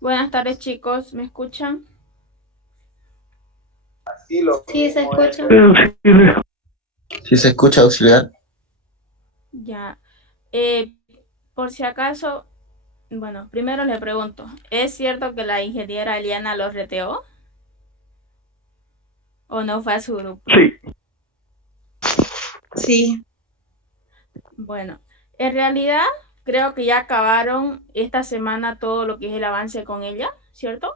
Buenas tardes, chicos, ¿me escuchan? Sí, se escucha. Si se escucha, auxiliar. Ya. Por si acaso, bueno, primero le pregunto, ¿es cierto que la ingeniera Eliana los reteó? ¿O no fue a su grupo? Sí. Sí, Bueno, en realidad creo que ya acabaron esta semana todo lo que es el avance con ella, ¿cierto?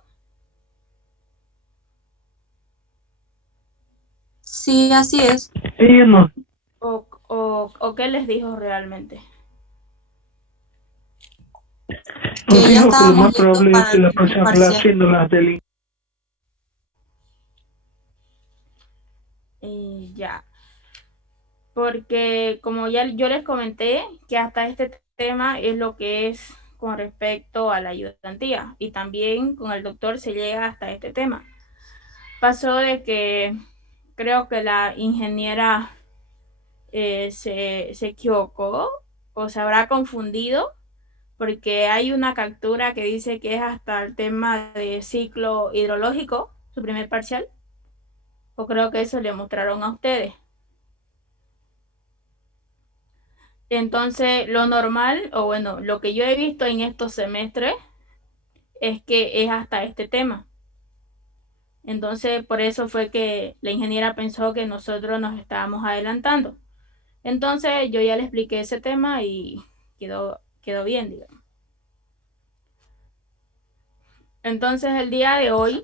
sí, así es. Ella no, ¿O qué les dijo realmente? nos Que ya dijo que lo estábamos más listos probable es para que el la primer próxima clase parcial. no las del. Ya. Porque como ya yo les comenté, que hasta este tema es lo que es con respecto a la ayudantía y también con el doctor se llega hasta este tema. Pasó de que creo que la ingeniera se equivocó o se habrá confundido porque hay una captura que dice que es hasta el tema de ciclo hidrológico, su primer parcial, o creo que eso le mostraron a ustedes. Entonces, lo normal, o bueno, lo que yo he visto en estos semestres es que es hasta este tema. Entonces, por eso fue que la ingeniera pensó que nosotros nos estábamos adelantando. Entonces, yo ya le expliqué ese tema y quedó bien, digamos. Entonces, el día de hoy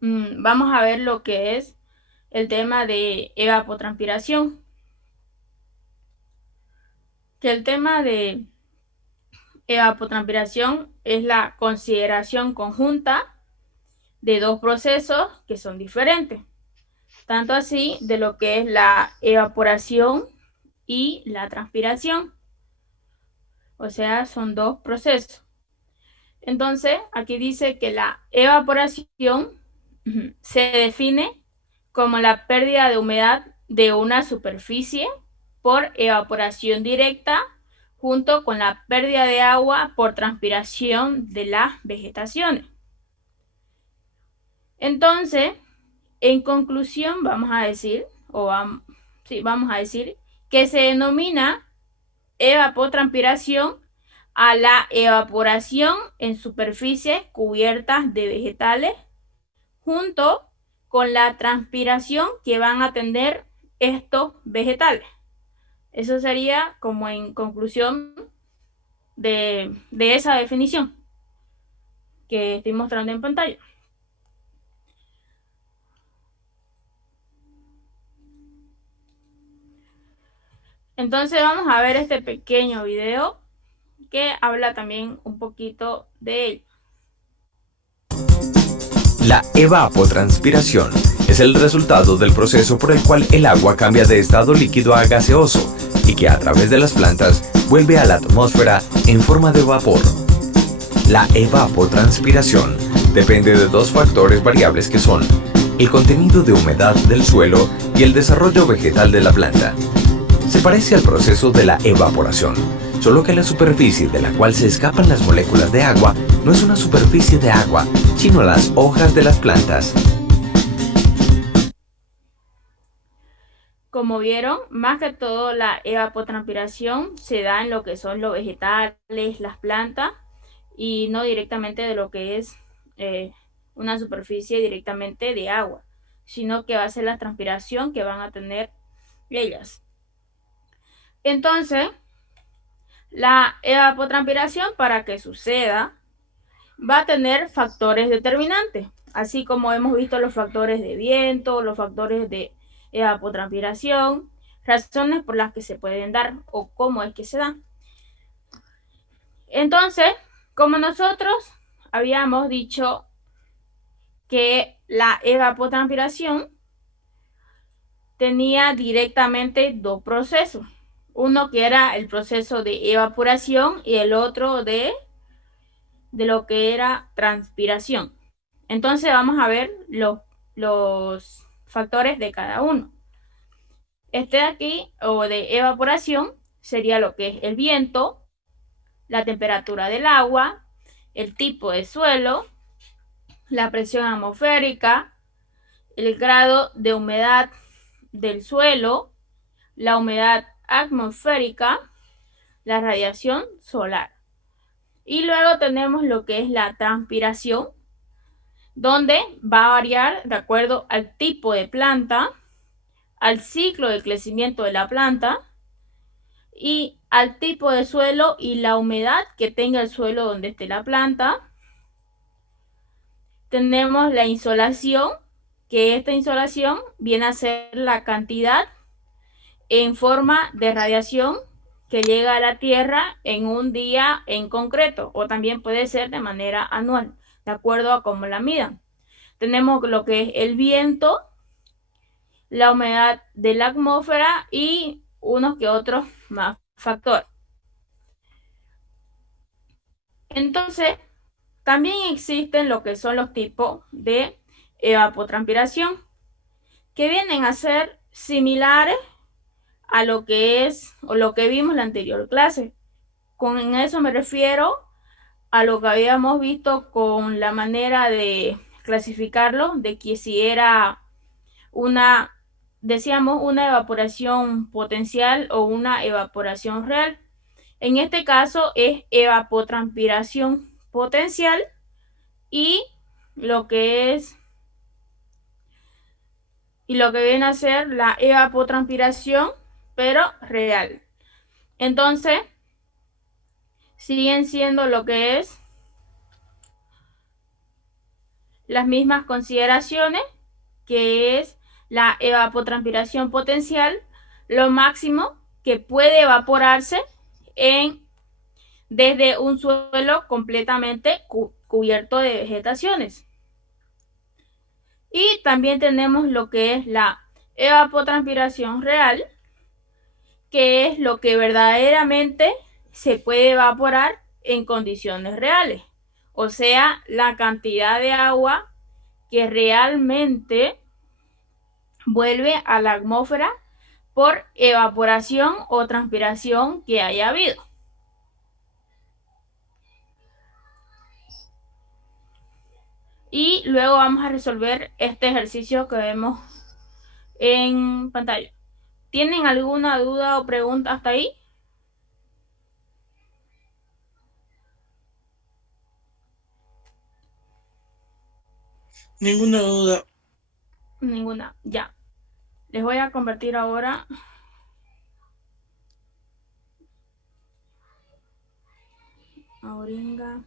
vamos a ver lo que es el tema de evapotranspiración. Que el tema de evapotranspiración es la consideración conjunta de dos procesos que son diferentes, tanto así de lo que es la evaporación y la transpiración, o sea, son dos procesos. Entonces, aquí dice que la evaporación se define como la pérdida de humedad de una superficie por evaporación directa junto con la pérdida de agua por transpiración de las vegetaciones. Entonces, en conclusión, vamos a decir, vamos a decir que se denomina evapotranspiración a la evaporación en superficies cubiertas de vegetales junto con la transpiración que van a tener estos vegetales. Eso sería como en conclusión de esa definición que estoy mostrando en pantalla. Entonces vamos a ver este pequeño video que habla también un poquito de ello. La evapotranspiración es el resultado del proceso por el cual el agua cambia de estado líquido a gaseoso, y que a través de las plantas vuelve a la atmósfera en forma de vapor. La evapotranspiración depende de dos factores variables que son el contenido de humedad del suelo y el desarrollo vegetal de la planta. Se parece al proceso de la evaporación, solo que la superficie de la cual se escapan las moléculas de agua no es una superficie de agua, sino las hojas de las plantas. Como vieron, más que todo la evapotranspiración se da en lo que son los vegetales, las plantas, y no directamente de lo que es una superficie directamente de agua, sino que va a ser la transpiración que van a tener ellas. Entonces, la evapotranspiración, para que suceda, va a tener factores determinantes, así como hemos visto los factores de viento, los factores de evapotranspiración, razones por las que se pueden dar o cómo es que se dan. Entonces, como nosotros habíamos dicho que la evapotranspiración tenía directamente dos procesos. Uno que era el proceso de evaporación y el otro de lo que era transpiración. Entonces vamos a ver los factores de cada uno. Este de aquí, o de evaporación, sería lo que es el viento, la temperatura del agua, el tipo de suelo, la presión atmosférica, el grado de humedad del suelo, la humedad atmosférica, la radiación solar. Y luego tenemos lo que es la transpiración, donde va a variar de acuerdo al tipo de planta, al ciclo de crecimiento de la planta y al tipo de suelo y la humedad que tenga el suelo donde esté la planta. Tenemos la insolación, que esta insolación viene a ser la cantidad en forma de radiación que llega a la Tierra en un día en concreto, o también puede ser de manera anual, de acuerdo a cómo la midan. Tenemos lo que es el viento, la humedad de la atmósfera y unos que otros más factores. Entonces, también existen lo que son los tipos de evapotranspiración, que vienen a ser similares a lo que es o lo que vimos en la anterior clase. Con eso me refiero a lo que habíamos visto con la manera de clasificarlo, de que si era decíamos una evaporación potencial o una evaporación real. En este caso es evapotranspiración potencial y lo que viene a ser la evapotranspiración pero real. Entonces siguen siendo lo que es las mismas consideraciones, que es la evapotranspiración potencial, lo máximo que puede evaporarse desde un suelo completamente cubierto de vegetaciones. Y también tenemos lo que es la evapotranspiración real, que es lo que verdaderamente se puede evaporar en condiciones reales, o sea, la cantidad de agua que realmente vuelve a la atmósfera por evaporación o transpiración que haya habido. Y luego vamos a resolver este ejercicio que vemos en pantalla. ¿Tienen alguna duda o pregunta hasta ahí? Ninguna duda. Ninguna, ya. Les voy a convertir ahora a Oringa.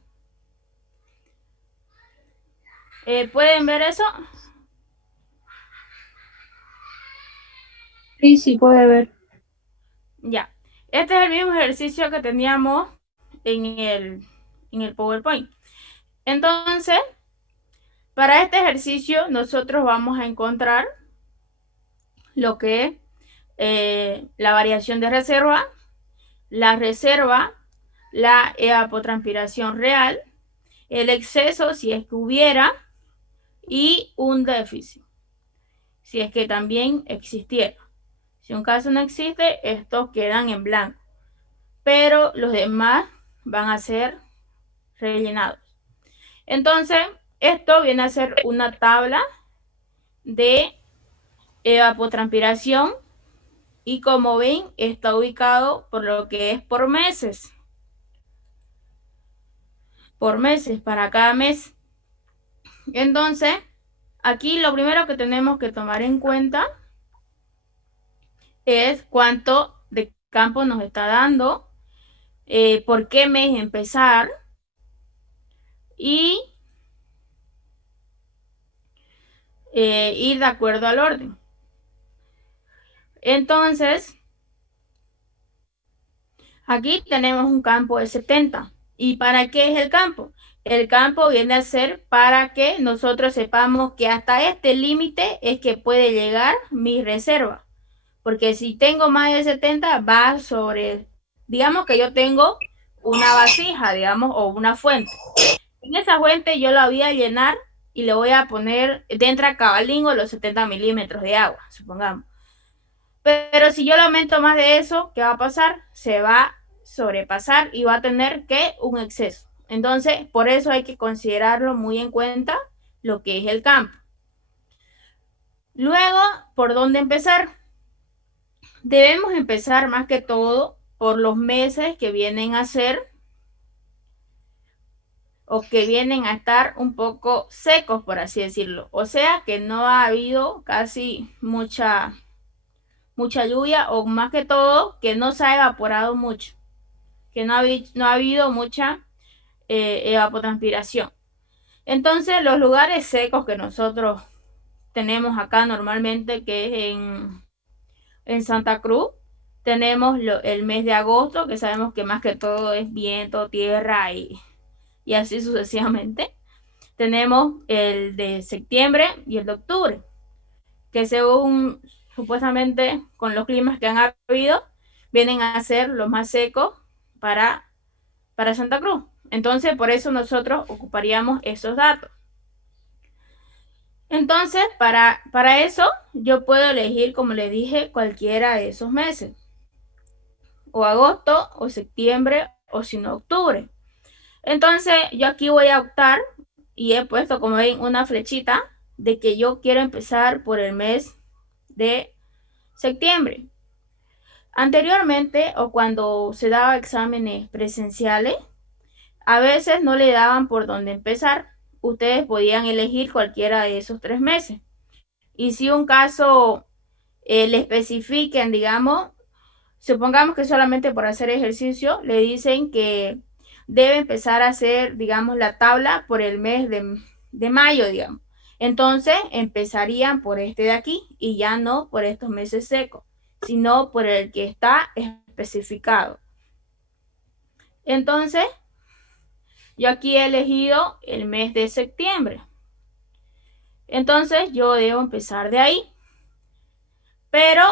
¿Pueden ver eso? Sí, puede ver. Ya. Este es el mismo ejercicio que teníamos en el PowerPoint. Entonces, para este ejercicio nosotros vamos a encontrar lo que es la variación de reserva, la reserva, la evapotranspiración real, el exceso si es que hubiera y un déficit si es que también existiera. Si un caso no existe, estos quedan en blanco, pero los demás van a ser rellenados. Entonces, esto viene a ser una tabla de evapotranspiración y como ven, está ubicado por lo que es por meses. Por meses, para cada mes. Entonces, aquí lo primero que tenemos que tomar en cuenta es cuánto de campo nos está dando, por qué mes empezar y ir de acuerdo al orden. Entonces, aquí tenemos un campo de 70. ¿Y para qué es el campo? El campo viene a ser para que nosotros sepamos que hasta este límite es que puede llegar mi reserva. Porque si tengo más de 70, va sobre, digamos que yo tengo una vasija, digamos, o una fuente. En esa fuente yo la voy a llenar y le voy a poner dentro a cabalingo los 70 milímetros de agua, supongamos. Pero si yo le aumento más de eso, ¿qué va a pasar? Se va a sobrepasar y va a tener que un exceso. Entonces, por eso hay que considerarlo muy en cuenta lo que es el campo. Luego, ¿por dónde empezar? Debemos empezar más que todo por los meses que vienen a ser o que vienen a estar un poco secos, por así decirlo. O sea, que no ha habido casi mucha lluvia, o más que todo, que no se ha evaporado mucho, que no ha habido mucha evapotranspiración. Entonces, los lugares secos que nosotros tenemos acá normalmente, que es en Santa Cruz, tenemos el mes de agosto, que sabemos que más que todo es viento, tierra y así sucesivamente. Tenemos el de septiembre y el de octubre, que según supuestamente con los climas que han habido, vienen a ser los más secos para Santa Cruz. Entonces, por eso nosotros ocuparíamos esos datos. Entonces, para eso, yo puedo elegir, como les dije, cualquiera de esos meses. O agosto, o septiembre, o si no, octubre. Entonces, yo aquí voy a optar, y he puesto, como ven, una flechita, de que yo quiero empezar por el mes de septiembre. Anteriormente, o cuando se daba exámenes presenciales, a veces no le daban por dónde empezar. Ustedes podían elegir cualquiera de esos 3 meses. Y si un caso le especifiquen, digamos, supongamos que solamente por hacer ejercicio, le dicen que debe empezar a hacer, digamos, la tabla por el mes de mayo, digamos. Entonces empezarían por este de aquí y ya no por estos meses secos, sino por el que está especificado. Entonces, yo aquí he elegido el mes de septiembre. Entonces, yo debo empezar de ahí. Pero,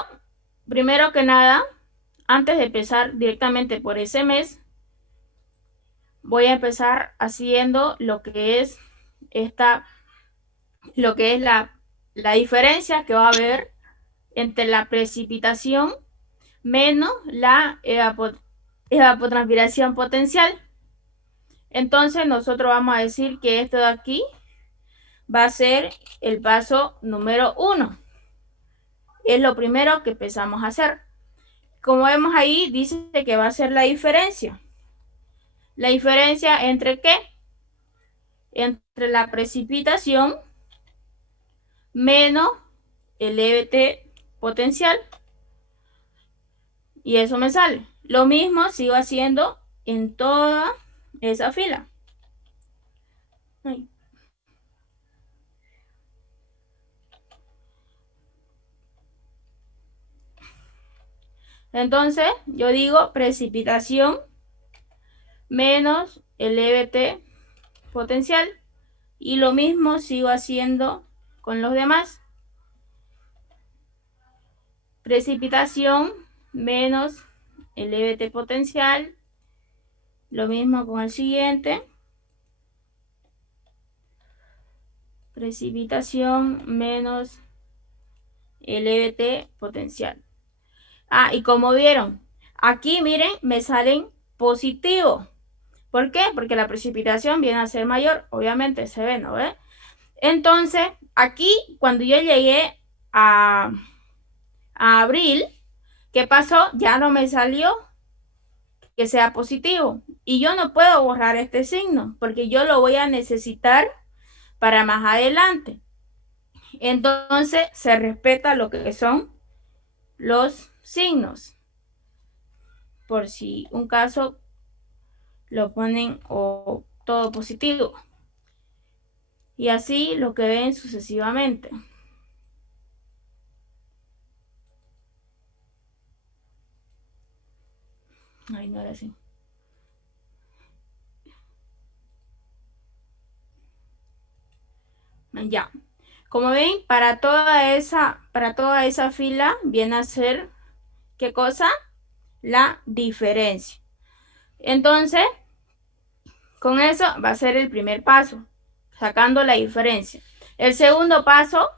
primero que nada, antes de empezar directamente por ese mes, voy a empezar haciendo lo que es la diferencia que va a haber entre la precipitación menos la evapotranspiración potencial. Entonces nosotros vamos a decir que esto de aquí va a ser el paso número 1. Es lo primero que empezamos a hacer. Como vemos ahí, dice que va a ser la diferencia. ¿La diferencia entre qué? Entre la precipitación menos el EBT potencial. Y eso me sale. Lo mismo sigo haciendo en toda esa fila. Entonces, yo digo precipitación menos el EBT potencial. Y lo mismo sigo haciendo con los demás. precipitación menos el EBT potencial. Lo mismo con el siguiente. Precipitación menos el EBT potencial. Y como vieron, aquí miren, me salen positivos. ¿Por qué? Porque la precipitación viene a ser mayor. Obviamente se ve, ¿no ve? Entonces, aquí, cuando yo llegué a abril, ¿qué pasó? Ya no me salió que sea positivo. Y yo no puedo borrar este signo, porque yo lo voy a necesitar para más adelante. Entonces, se respeta lo que son los signos. Por si un caso lo ponen o todo positivo. Y así lo que ven sucesivamente. Ay, no era así. Ya. Como ven, para toda esa fila viene a ser, ¿qué cosa? La diferencia. Entonces, con eso va a ser el primer paso, sacando la diferencia. El segundo paso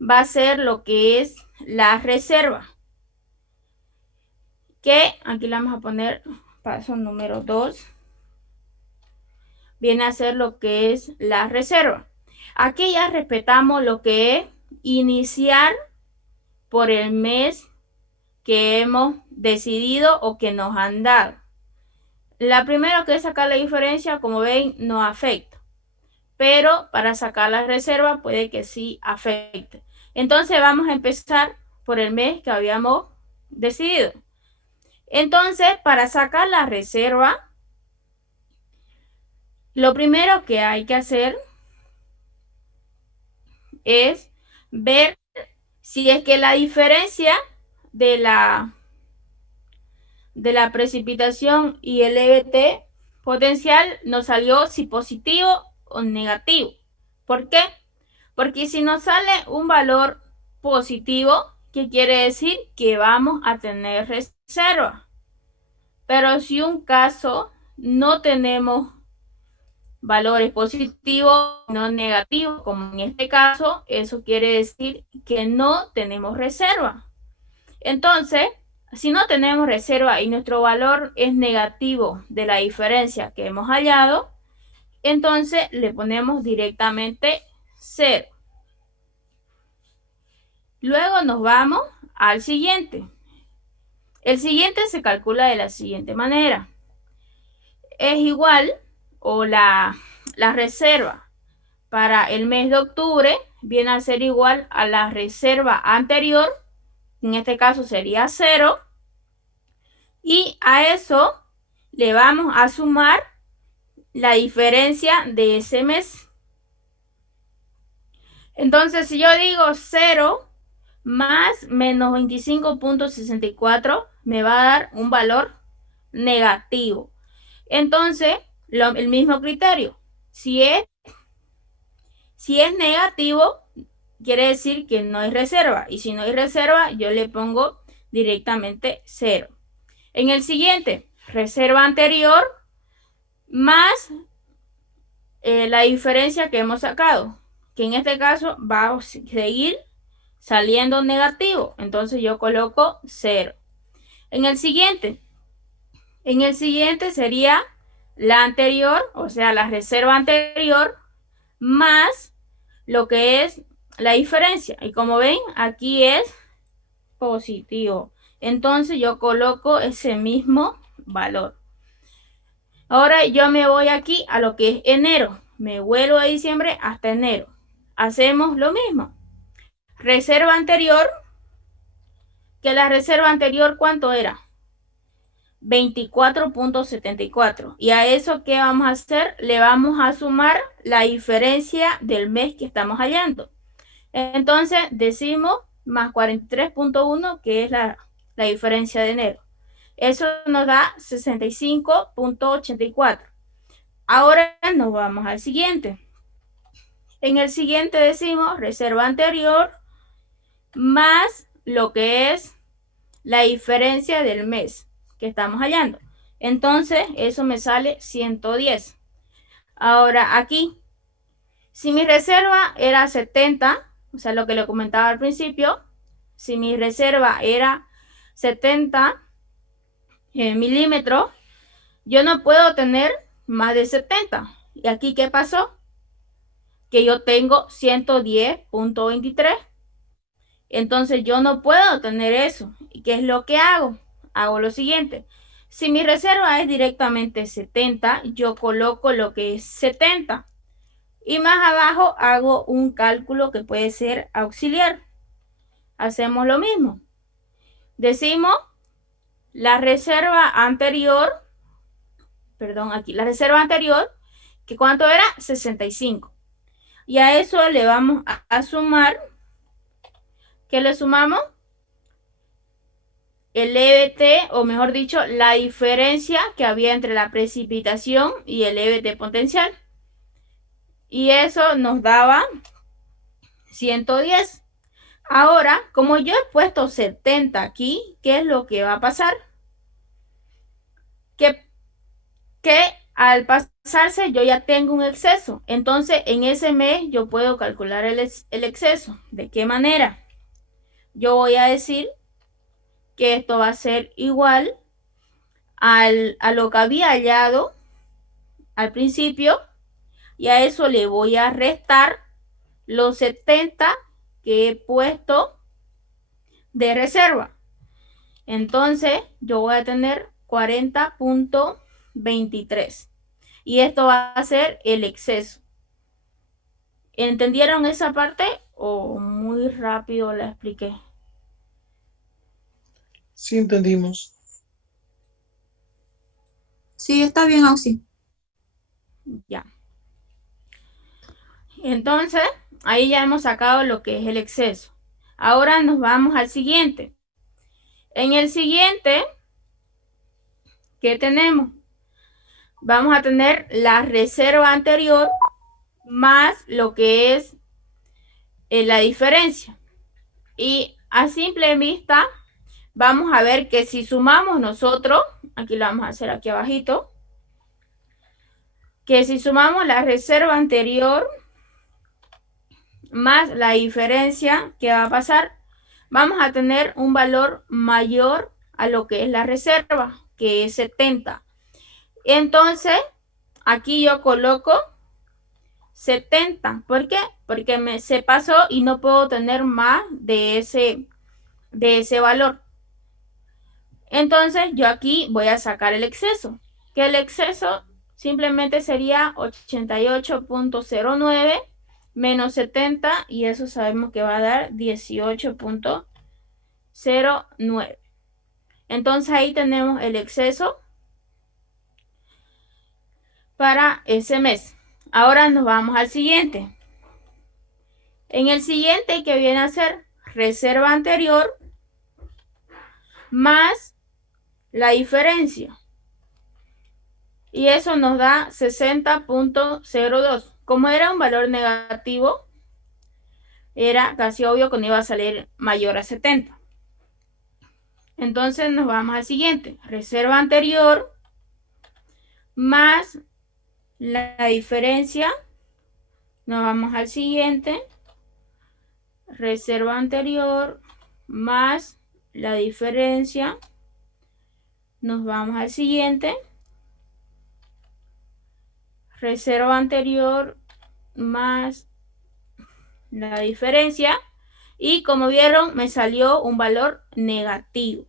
va a ser lo que es la reserva, que aquí le vamos a poner paso número 2. Viene a ser lo que es la reserva. Aquí ya respetamos lo que es iniciar por el mes que hemos decidido o que nos han dado. La primera que es sacar la diferencia, como ven, no afecta. Pero para sacar la reserva puede que sí afecte. Entonces vamos a empezar por el mes que habíamos decidido. Entonces, para sacar la reserva, lo primero que hay que hacer es ver si es que la diferencia de la precipitación y el EBT potencial nos salió si positivo o negativo. ¿Por qué? Porque si nos sale un valor positivo, ¿qué quiere decir? Que vamos a tener reserva. Pero si un caso no tenemos valores positivos, no negativos, como en este caso, eso quiere decir que no tenemos reserva. Entonces, si no tenemos reserva y nuestro valor es negativo de la diferencia que hemos hallado, entonces le ponemos directamente 0. Luego nos vamos al siguiente. El siguiente se calcula de la siguiente manera. Es igual, o la reserva para el mes de octubre viene a ser igual a la reserva anterior, en este caso sería 0, y a eso le vamos a sumar la diferencia de ese mes. Entonces, si yo digo 0 más menos 25.64, me va a dar un valor negativo. Entonces, el mismo criterio. Si es negativo, quiere decir que no hay reserva. Y si no hay reserva, yo le pongo directamente 0. En el siguiente, reserva anterior más la diferencia que hemos sacado, que en este caso va a seguir saliendo negativo. Entonces yo coloco 0. En el siguiente sería la anterior, o sea, la reserva anterior más lo que es la diferencia. Y como ven, aquí es positivo. Entonces yo coloco ese mismo valor. Ahora yo me voy aquí a lo que es enero. Me vuelvo a diciembre hasta enero. Hacemos lo mismo. Reserva anterior, que la reserva anterior, ¿cuánto era? 24.74. Y a eso, ¿qué vamos a hacer? Le vamos a sumar la diferencia del mes que estamos hallando. Entonces decimos más 43.1, que es la diferencia de enero. Eso nos da 65.84. Ahora nos vamos al siguiente. En el siguiente decimos reserva anterior más lo que es la diferencia del mes que estamos hallando. Entonces, eso me sale 110. Ahora, aquí, si mi reserva era 70, o sea, lo que le comentaba al principio, si mi reserva era 70 milímetros, yo no puedo tener más de 70. ¿Y aquí qué pasó? Que yo tengo 110.23. Entonces yo no puedo tener eso. ¿Y qué es lo que hago? Hago lo siguiente. Si mi reserva es directamente 70, yo coloco lo que es 70. Y más abajo hago un cálculo que puede ser auxiliar. Hacemos lo mismo. Decimos la reserva anterior, perdón, aquí, la reserva anterior, que ¿cuánto era? 65. Y a eso le vamos a sumar, ¿qué le sumamos? El EBT, o mejor dicho, la diferencia que había entre la precipitación y el EBT potencial. Y eso nos daba 110. Ahora, como yo he puesto 70 aquí, ¿qué es lo que va a pasar? Que al pasarse yo ya tengo un exceso. Entonces, en ese mes yo puedo calcular el exceso. ¿De qué manera? Yo voy a decir que esto va a ser igual a lo que había hallado al principio, y a eso le voy a restar los 70 que he puesto de reserva. Entonces yo voy a tener 40.23 y esto va a ser el exceso. ¿Entendieron esa parte o muy rápido la expliqué? Sí, entendimos. Sí, está bien, Auxi. Ya. Entonces, ahí ya hemos sacado lo que es el exceso. Ahora nos vamos al siguiente. En el siguiente, ¿qué tenemos? Vamos a tener la reserva anterior más lo que es la diferencia. Y a simple vista, vamos a ver que si sumamos nosotros, aquí lo vamos a hacer aquí abajito, que si sumamos la reserva anterior más la diferencia, ¿qué va a pasar? Vamos a tener un valor mayor a lo que es la reserva, que es 70. Entonces, aquí yo coloco 70. ¿Por qué? Porque se pasó y no puedo tener más de ese valor. Entonces, yo aquí voy a sacar el exceso, que el exceso simplemente sería 88.09 menos 70, y eso sabemos que va a dar 18.09. Entonces ahí tenemos el exceso para ese mes. Ahora nos vamos al siguiente. En el siguiente, que viene a ser reserva anterior más la diferencia. Y eso nos da 60.02. Como era un valor negativo, era casi obvio que no iba a salir mayor a 70. Entonces nos vamos al siguiente. Reserva anterior más la diferencia. Nos vamos al siguiente. Reserva anterior más la diferencia. Nos vamos al siguiente. Reserva anterior más la diferencia, y como vieron me salió un valor negativo.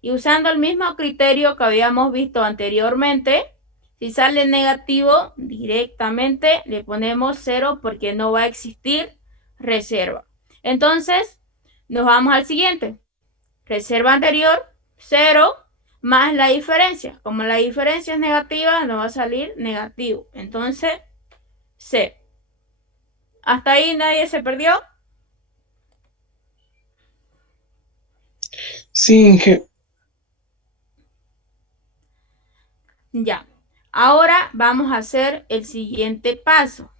Y usando el mismo criterio que habíamos visto anteriormente, si sale negativo directamente le ponemos 0 porque no va a existir reserva. Entonces nos vamos al siguiente. Reserva anterior 0 más la diferencia. Como la diferencia es negativa, nos va a salir negativo. Entonces, C. ¿Hasta ahí nadie se perdió? Sí, Inge. Ya. Ahora vamos a hacer el siguiente paso.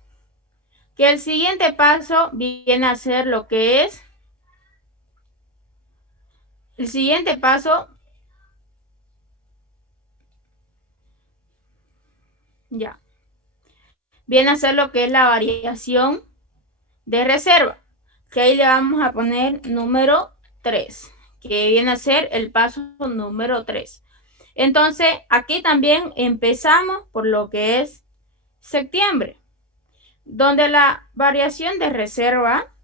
Que el siguiente paso viene a ser lo que es El siguiente paso, ya, viene a ser lo que es la variación de reserva, que ahí le vamos a poner número 3, que viene a ser el paso número 3. Entonces, aquí también empezamos por lo que es septiembre, donde la variación de reserva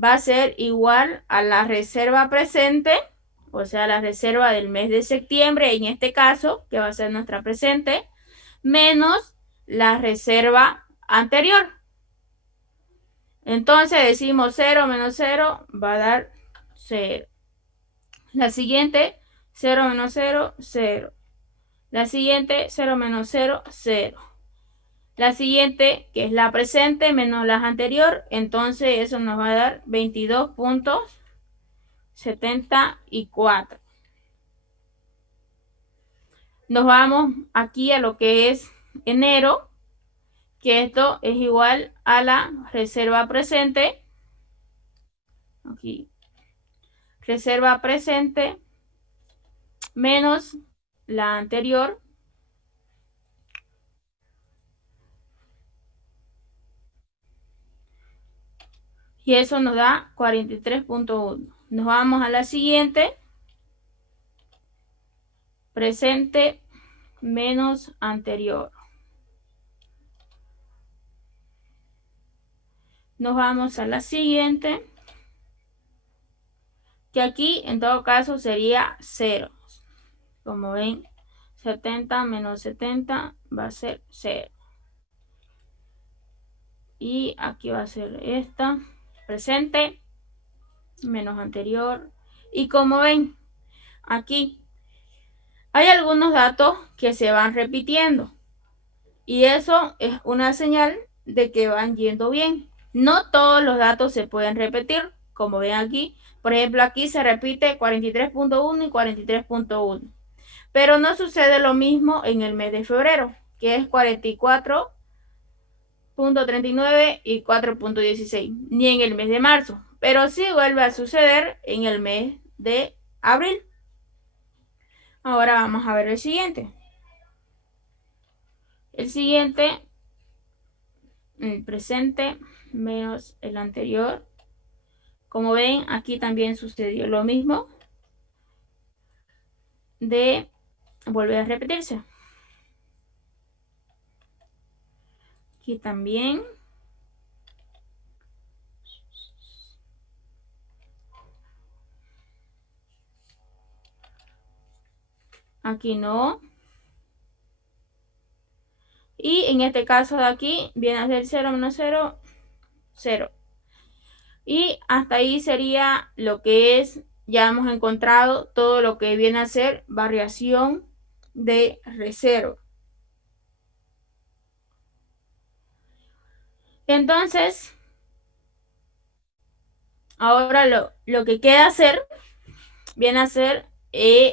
va a ser igual a la reserva presente, o sea, la reserva del mes de septiembre, en este caso, que va a ser nuestra presente, menos la reserva anterior. Entonces decimos 0 menos 0 va a dar 0. La siguiente, 0 menos 0, 0. La siguiente, 0 menos 0, 0. La siguiente, que es la presente menos la anterior, entonces eso nos va a dar 22.74. Nos vamos aquí a lo que es enero, que esto es igual a la reserva presente. Aquí, reserva presente menos la anterior. Y eso nos da 43.1. Nos vamos a la siguiente. Presente menos anterior. Nos vamos a la siguiente, que aquí en todo caso sería 0. Como ven, 70 menos 70 va a ser 0. Y aquí va a ser esta, presente menos anterior. Y como ven, aquí hay algunos datos que se van repitiendo. Y eso es una señal de que van yendo bien. No todos los datos se pueden repetir, como ven aquí. Por ejemplo, aquí se repite 43.1 y 43.1. Pero no sucede lo mismo en el mes de febrero, que es 44.39 y 4.16, ni en el mes de marzo. Pero sí vuelve a suceder en el mes de abril. Ahora vamos a ver el siguiente. El siguiente, el presente menos el anterior. Como ven, aquí también sucedió lo mismo de volver a repetirse. Aquí también. Aquí no. Y en este caso de aquí viene a ser 0 menos 0, 0. Y hasta ahí sería lo que es, ya hemos encontrado todo lo que viene a ser variación de reserva. Entonces, ahora lo que queda hacer viene a ser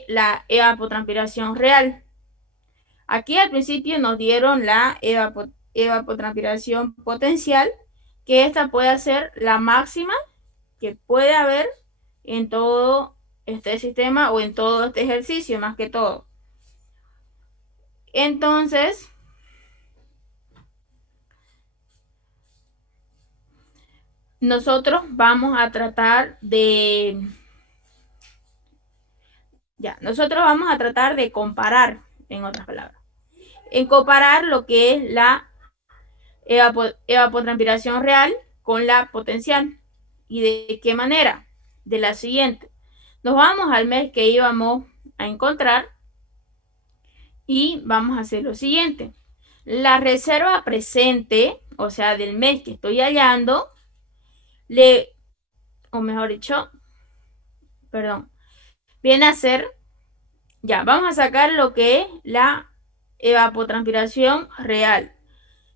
la evapotranspiración real. Aquí al principio nos dieron la evapotranspiración potencial, que esta puede ser la máxima que puede haber en todo este sistema o en todo este ejercicio, más que todo. Entonces, nosotros vamos a tratar de comparar, en otras palabras, en comparar lo que es la evapotranspiración real con la potencial. ¿Y de qué manera? De la siguiente. Nos vamos al mes que íbamos a encontrar y vamos a hacer lo siguiente. La reserva presente, o sea, del mes que estoy hallando, viene a ser, ya, vamos a sacar lo que es la evapotranspiración real,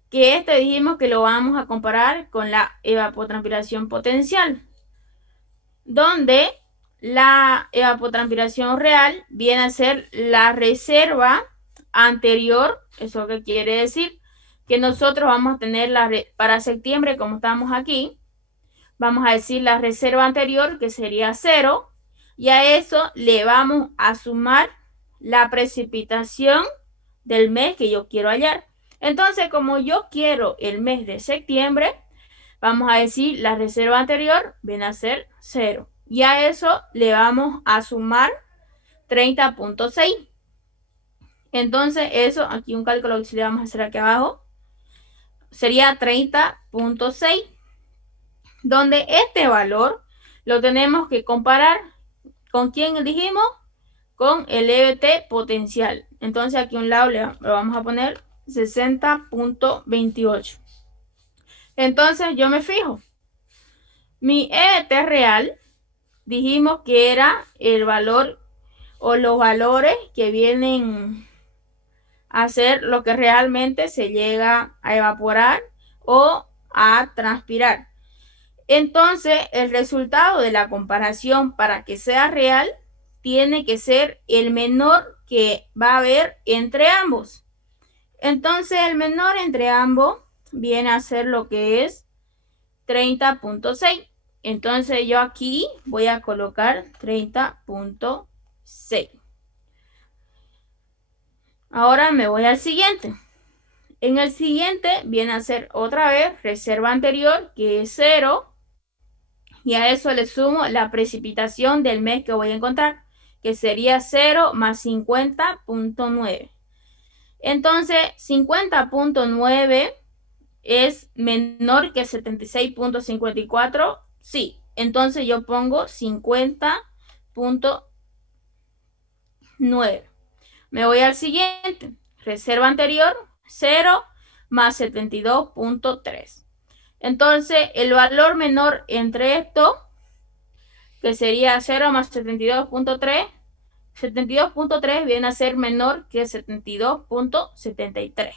que dijimos que lo vamos a comparar con la evapotranspiración potencial, donde la evapotranspiración real viene a ser la reserva anterior. ¿Eso qué quiere decir? Que nosotros vamos a tener para septiembre, como estamos aquí, vamos a decir la reserva anterior, que sería 0, Y a eso le vamos a sumar la precipitación del mes que yo quiero hallar. Entonces, como yo quiero el mes de septiembre, vamos a decir la reserva anterior viene a ser 0. Y a eso le vamos a sumar 30.6. Entonces, eso, aquí un cálculo que le vamos a hacer aquí abajo, sería 30.6, donde este valor lo tenemos que comparar con quién dijimos, con el EBT potencial. Entonces aquí a un lado le vamos a poner 60.28. Entonces yo me fijo, mi EBT real dijimos que era el valor o los valores que vienen a ser lo que realmente se llega a evaporar o a transpirar. Entonces el resultado de la comparación, para que sea real, tiene que ser el menor que va a haber entre ambos. Entonces el menor entre ambos viene a ser lo que es 30.6. Entonces yo aquí voy a colocar 30.6. Ahora me voy al siguiente. En el siguiente viene a ser otra vez reserva anterior, que es 0. Y a eso le sumo la precipitación del mes que voy a encontrar, que sería 0 más 50.9. Entonces, 50.9 es menor que 76.54. Sí, entonces yo pongo 50.9. Me voy al siguiente. Reserva anterior, 0 más 72.3. Entonces, el valor menor entre esto, que sería 0 más 72.3, 72.3 viene a ser menor que 72.73.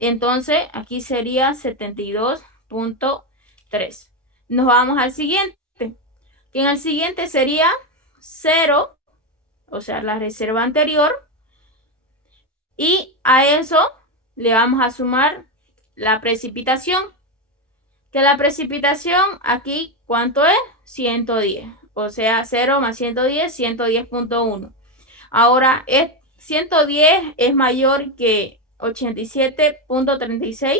Entonces, aquí sería 72.3. Nos vamos al siguiente. En el siguiente sería 0, o sea, la reserva anterior. Y a eso le vamos a sumar la precipitación. Que la precipitación aquí, ¿cuánto es? 110. O sea, 0 más 110, 110.1. Ahora, 110 es mayor que 87.36.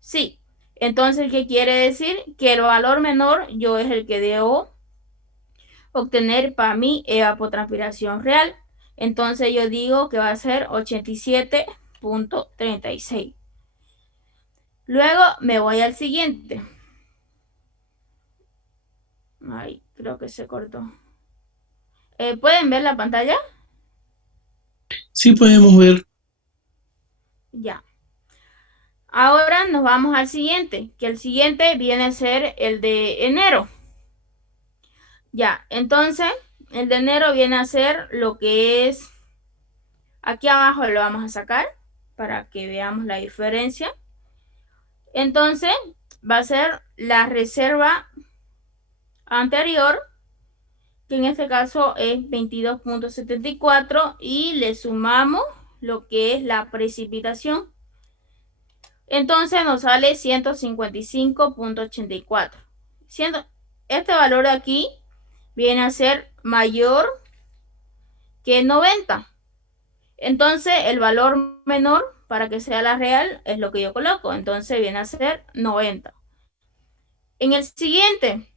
Sí. Entonces, ¿qué quiere decir? Que el valor menor yo es el que debo obtener para mi evapotranspiración real. Entonces, yo digo que va a ser 87.36. Luego me voy al siguiente. Ay, creo que se cortó. ¿Pueden ver la pantalla? Sí podemos ver. Ya. Ahora nos vamos al siguiente, que el siguiente viene a ser el de enero. Ya, entonces el de enero viene a ser lo que es, aquí abajo lo vamos a sacar para que veamos la diferencia. Entonces va a ser la reserva anterior, que en este caso es 22.74, y le sumamos lo que es la precipitación. Entonces nos sale 155.84. Este valor de aquí viene a ser mayor que 90. Entonces el valor menor, para que sea la real, es lo que yo coloco. Entonces viene a ser 90. En el siguiente,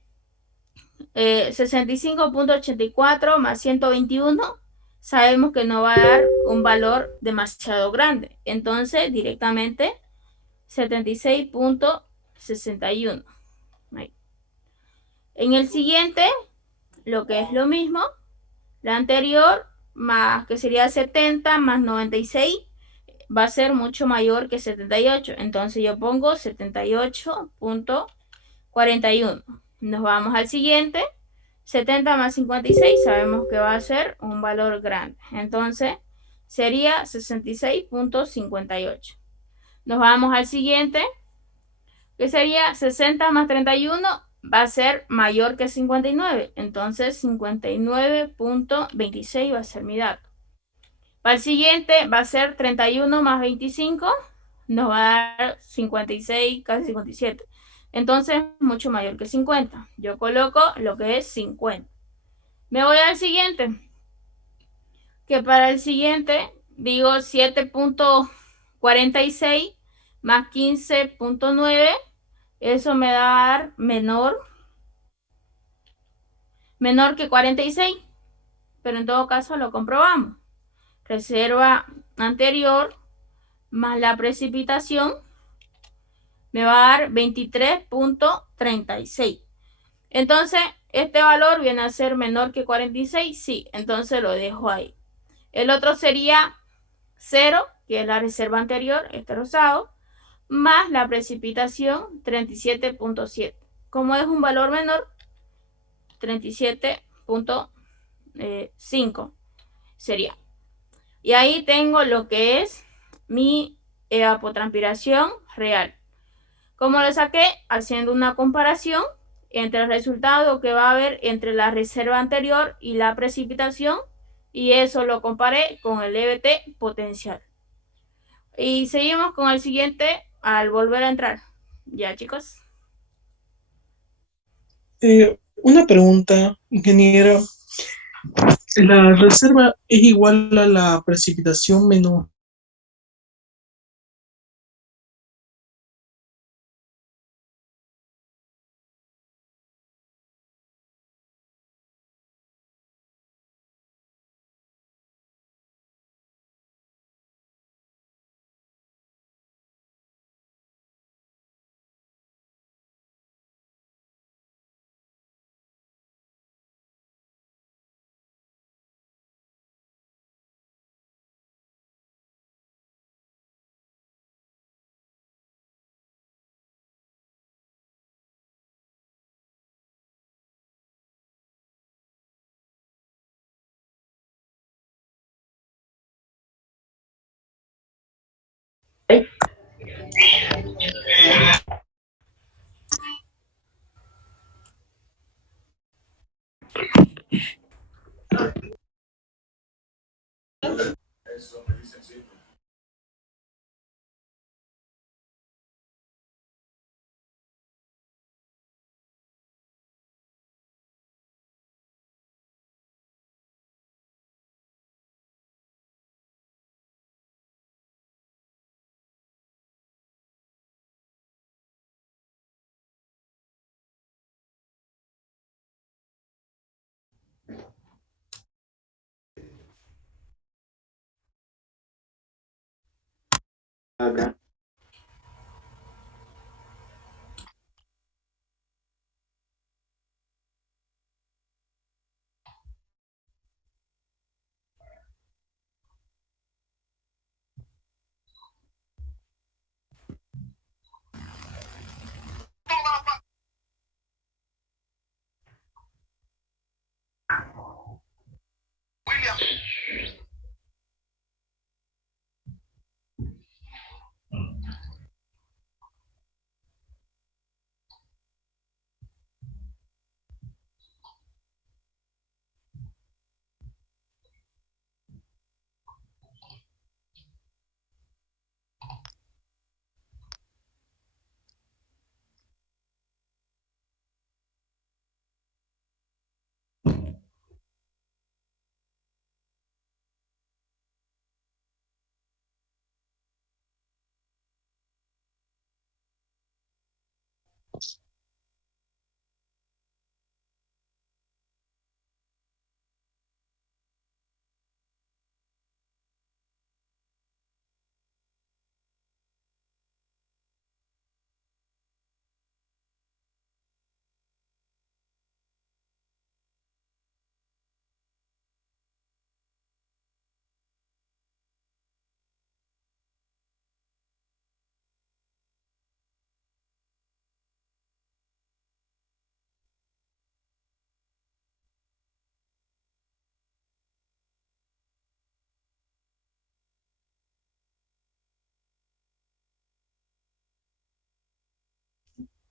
65.84 más 121, sabemos que no va a dar un valor demasiado grande. Entonces directamente 76.61. En el siguiente, lo que es lo mismo, la anterior, más que sería 70 más 96, va a ser mucho mayor que 78. Entonces yo pongo 78.41. Nos vamos al siguiente. 70 más 56 sabemos que va a ser un valor grande. Entonces sería 66.58. Nos vamos al siguiente, que sería 60 más 31, va a ser mayor que 59. Entonces 59.26 va a ser mi dato. Para el siguiente va a ser 31 más 25, nos va a dar 56, casi 57. Entonces mucho mayor que 50. Yo coloco lo que es 50. Me voy al siguiente, que para el siguiente digo 7.46 más 15.9, eso me va a dar menor que 46, pero en todo caso lo comprobamos. Reserva anterior más la precipitación me va a dar 23.36. Entonces, este valor viene a ser menor que 46, sí, entonces lo dejo ahí. El otro sería 0, que es la reserva anterior, este rosado, más la precipitación 37.7. Como es un valor menor, 37.5 sería. Y ahí tengo lo que es mi evapotranspiración real. Como lo saqué? Haciendo una comparación entre el resultado que va a haber entre la reserva anterior y la precipitación, y eso lo comparé con el EBT potencial. Y seguimos con el siguiente al volver a entrar. Ya, chicos. Una pregunta, ingeniera. ¿La reserva es igual a la precipitación menos?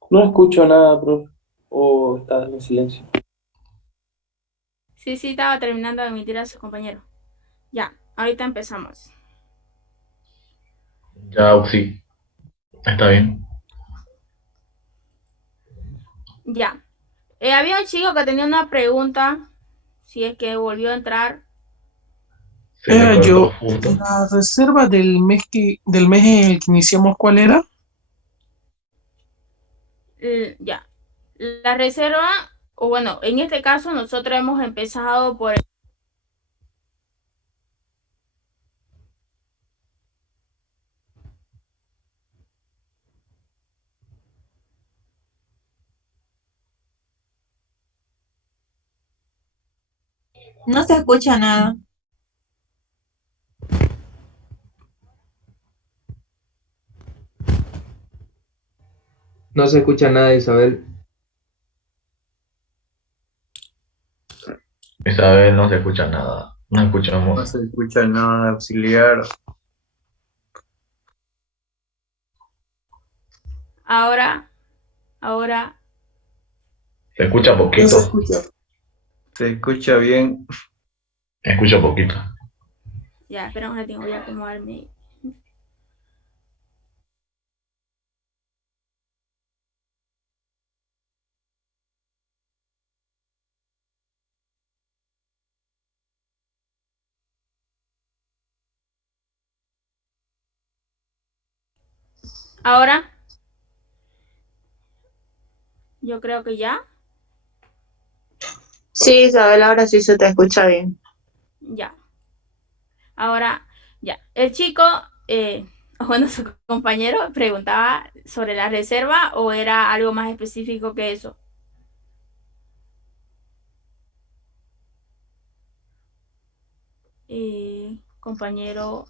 No escucho nada, profe. O estás en silencio. Sí, estaba terminando de emitir a su compañero. Ya, ahorita empezamos. Ya, sí, está bien. Ya. Había un chico que tenía una pregunta si es que volvió a entrar. Se le Era cortó yo. justo. La reserva del mes en el que iniciamos, ¿cuál era? Ya. La reserva, o bueno, en este caso nosotros hemos empezado por... No se escucha nada. No se escucha nada, Isabel. Isabel, no se escucha nada. No No escuchamos. se escucha nada, auxiliar. Ahora, Se escucha No se poquito. escucha. Se escucha bien. Escucho poquito. ya, espera un ratito, voy a acomodarme. Ahora, yo creo que ya. Sí, Isabel, ahora sí se te escucha bien. Ya. Ahora, ya. El chico, bueno, su compañero preguntaba sobre la reserva o era algo más específico que eso. Compañero.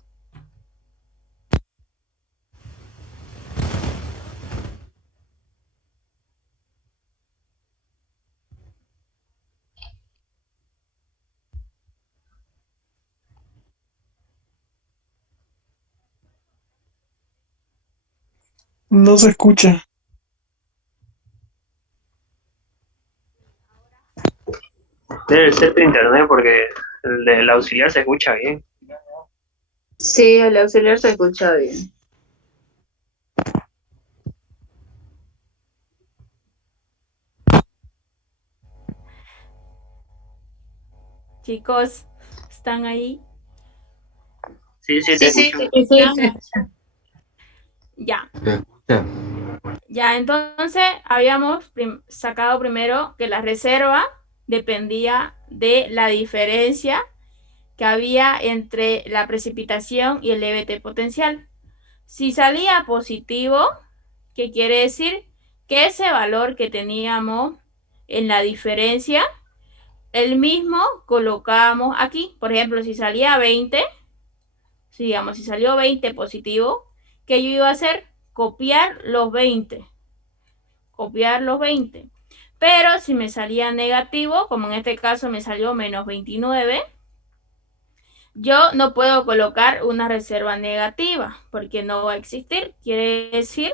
No se escucha. Debe ser tu internet porque el del auxiliar se escucha bien. Sí, el auxiliar se escucha bien. Chicos, ¿están ahí? Sí, sí, te Sí, escucho. sí, sí. Ya. Se escucha. Ya, entonces habíamos sacado primero que la reserva dependía de la diferencia que había entre la precipitación y el EBT potencial. Si salía positivo, ¿qué quiere decir? Que ese valor que teníamos en la diferencia, el mismo colocábamos aquí. Por ejemplo, si salía 20, digamos, si salió 20 positivo, ¿qué yo iba a hacer? Copiar los 20. Pero si me salía negativo, como en este caso me salió menos 29, yo no puedo colocar una reserva negativa porque no va a existir. Quiere decir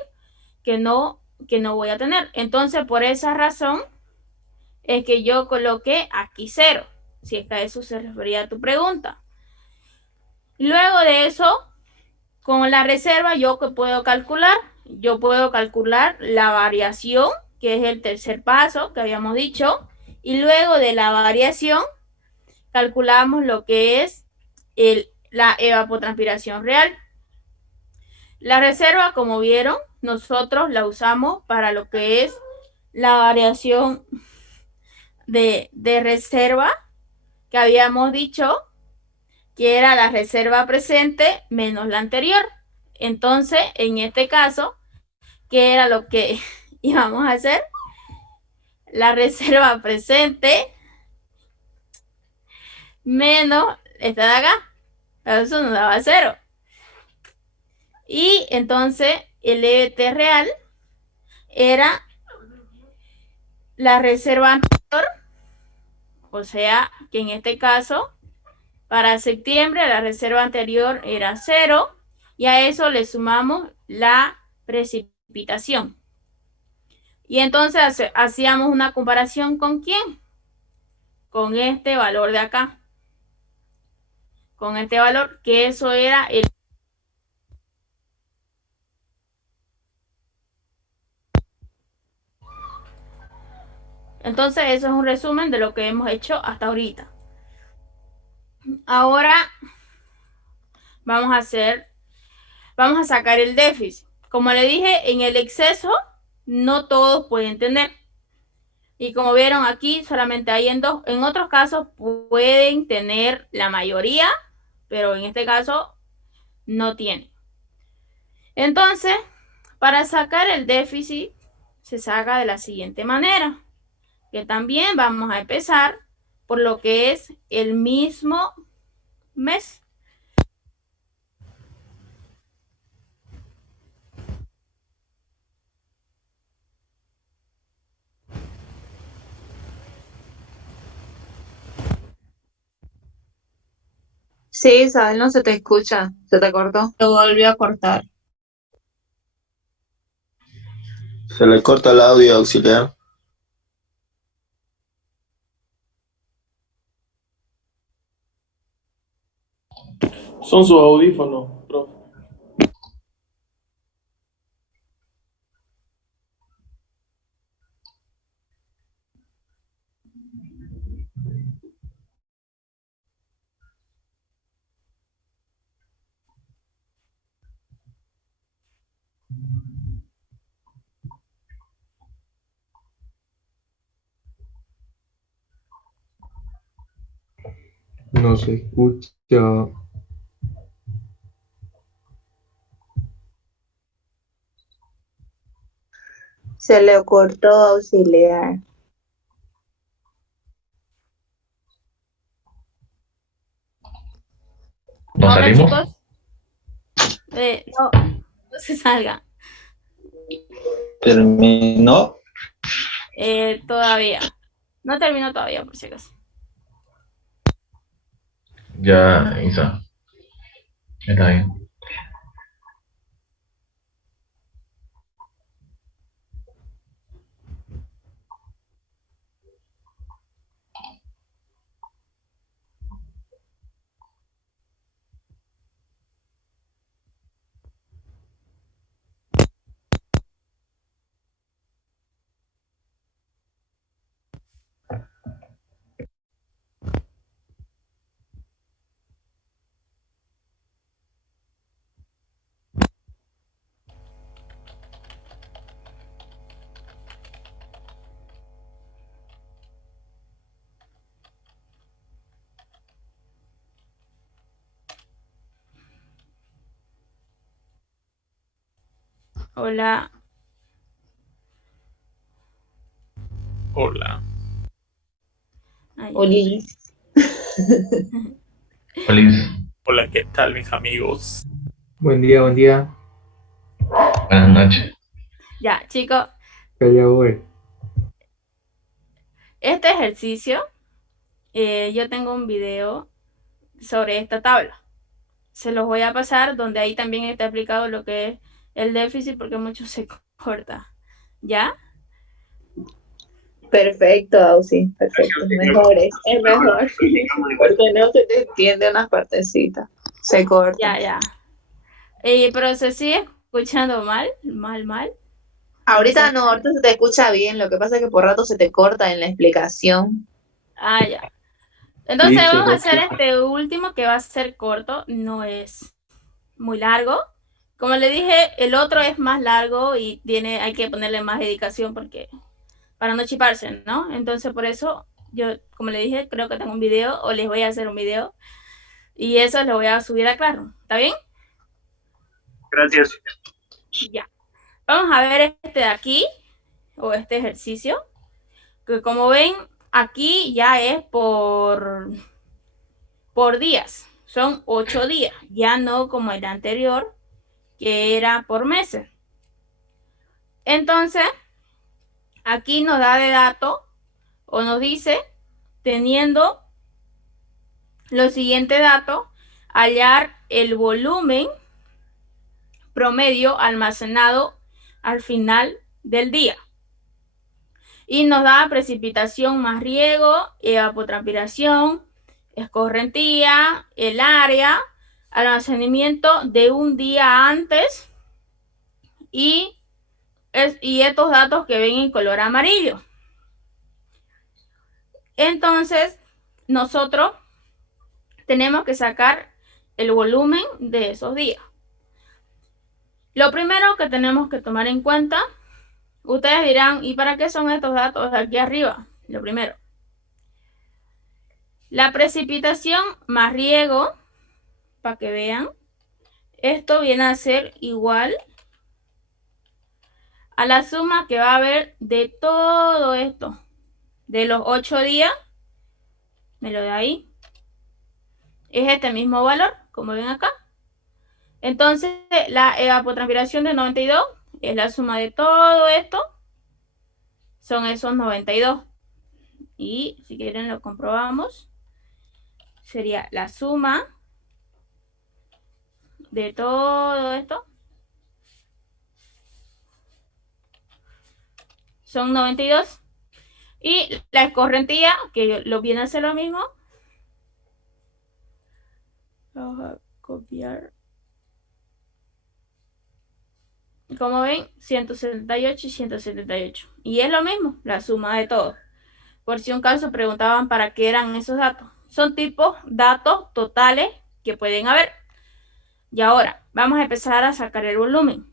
que no voy a tener. Entonces, por esa razón es que yo coloqué aquí 0, si es que a eso se refería a tu pregunta. Luego de eso, con la reserva, ¿yo qué puedo calcular? Yo puedo calcular la variación, que es el tercer paso que habíamos dicho, y luego de la variación calculamos lo que es la evapotranspiración real. La reserva, como vieron, nosotros la usamos para lo que es la variación de reserva, que habíamos dicho que era la reserva presente menos la anterior. Entonces, en este caso, ¿qué era lo que íbamos a hacer? La reserva presente menos esta de acá. Eso nos daba 0. Y entonces el EBT real era la reserva anterior, o sea que en este caso para septiembre la reserva anterior era 0 y a eso le sumamos la precipitación. Y entonces hacíamos una comparación ¿con quién? Con este valor de acá. Con este valor, que eso era el... Entonces eso es un resumen de lo que hemos hecho hasta ahorita. Ahora vamos a sacar el déficit. Como le dije, en el exceso no todos pueden tener. Y como vieron aquí, solamente hay en dos. En otros casos pueden tener la mayoría, pero en este caso no tienen. Entonces, para sacar el déficit, se saca de la siguiente manera. Que también vamos a empezar por lo que es el mismo mes. Sí, Isabel, no se te escucha. ¿Se te cortó? Lo volvió a cortar. Se le corta el audio, auxiliar. Son sus audífonos, profe. No se escucha. Se le cortó, auxiliar. ¿Nos Ahora, salimos? chicos, no se salga. ¿Terminó? Todavía. No terminó todavía, por si acaso. Ya, Isa. Está bien. Hola. Hola. Ay, Olis. Feliz. Hola, ¿qué tal, mis amigos? Buen día, buen día. Buenas noches. ya, chicos, Calla, güey. este ejercicio, yo tengo un video sobre esta tabla. Se los voy a pasar, donde ahí también está explicado lo que es el déficit, porque mucho se corta. ¿Ya? Perfecto, Auxi, perfecto. Mejor es mejor. Porque no se te entiende unas partecitas. Se corta. Ya. Pero se sigue escuchando mal. Ahorita no, ahorita se te escucha bien. Lo que pasa es que por rato se te corta en la explicación. Ya. Entonces Sí, vamos a correcto. hacer este último, que va a ser corto, no es muy largo. Como le dije, el otro es más largo y hay que ponerle más dedicación para no chiparse, ¿no? Entonces por eso yo, como le dije, creo que tengo un video, o les voy a hacer un video, y eso lo voy a subir a Claro. ¿Está bien? Gracias. Ya. Vamos a ver este de aquí, o este ejercicio, que como ven, aquí ya es por días. Son 8 días, ya no como el anterior, que era por meses. Entonces, aquí nos da de dato, o nos dice, teniendo los siguientes datos, hallar el volumen promedio almacenado al final del día. Y nos da precipitación más riego, evapotranspiración, escorrentía, el área, almacenamiento de un día antes y estos datos que ven en color amarillo. Entonces, nosotros tenemos que sacar el volumen de esos días. Lo primero que tenemos que tomar en cuenta, ustedes dirán, ¿y para qué son estos datos de aquí arriba? Lo primero, la precipitación más riego, para que vean, esto viene a ser igual a la suma que va a haber de todo esto, de los 8 días, me lo de ahí, es este mismo valor, como ven acá. Entonces, la evapotranspiración de 92 es la suma de todo esto, son esos 92. Y si quieren lo comprobamos, sería la suma de todo esto, son 92. Y la escorrentía, que lo viene a ser lo mismo, vamos a copiar. Como ven, 178 y 178. Y es lo mismo, la suma de todo. Por si un caso preguntaban para qué eran esos datos. Son tipos datos totales que pueden haber. Y ahora, vamos a empezar a sacar el volumen.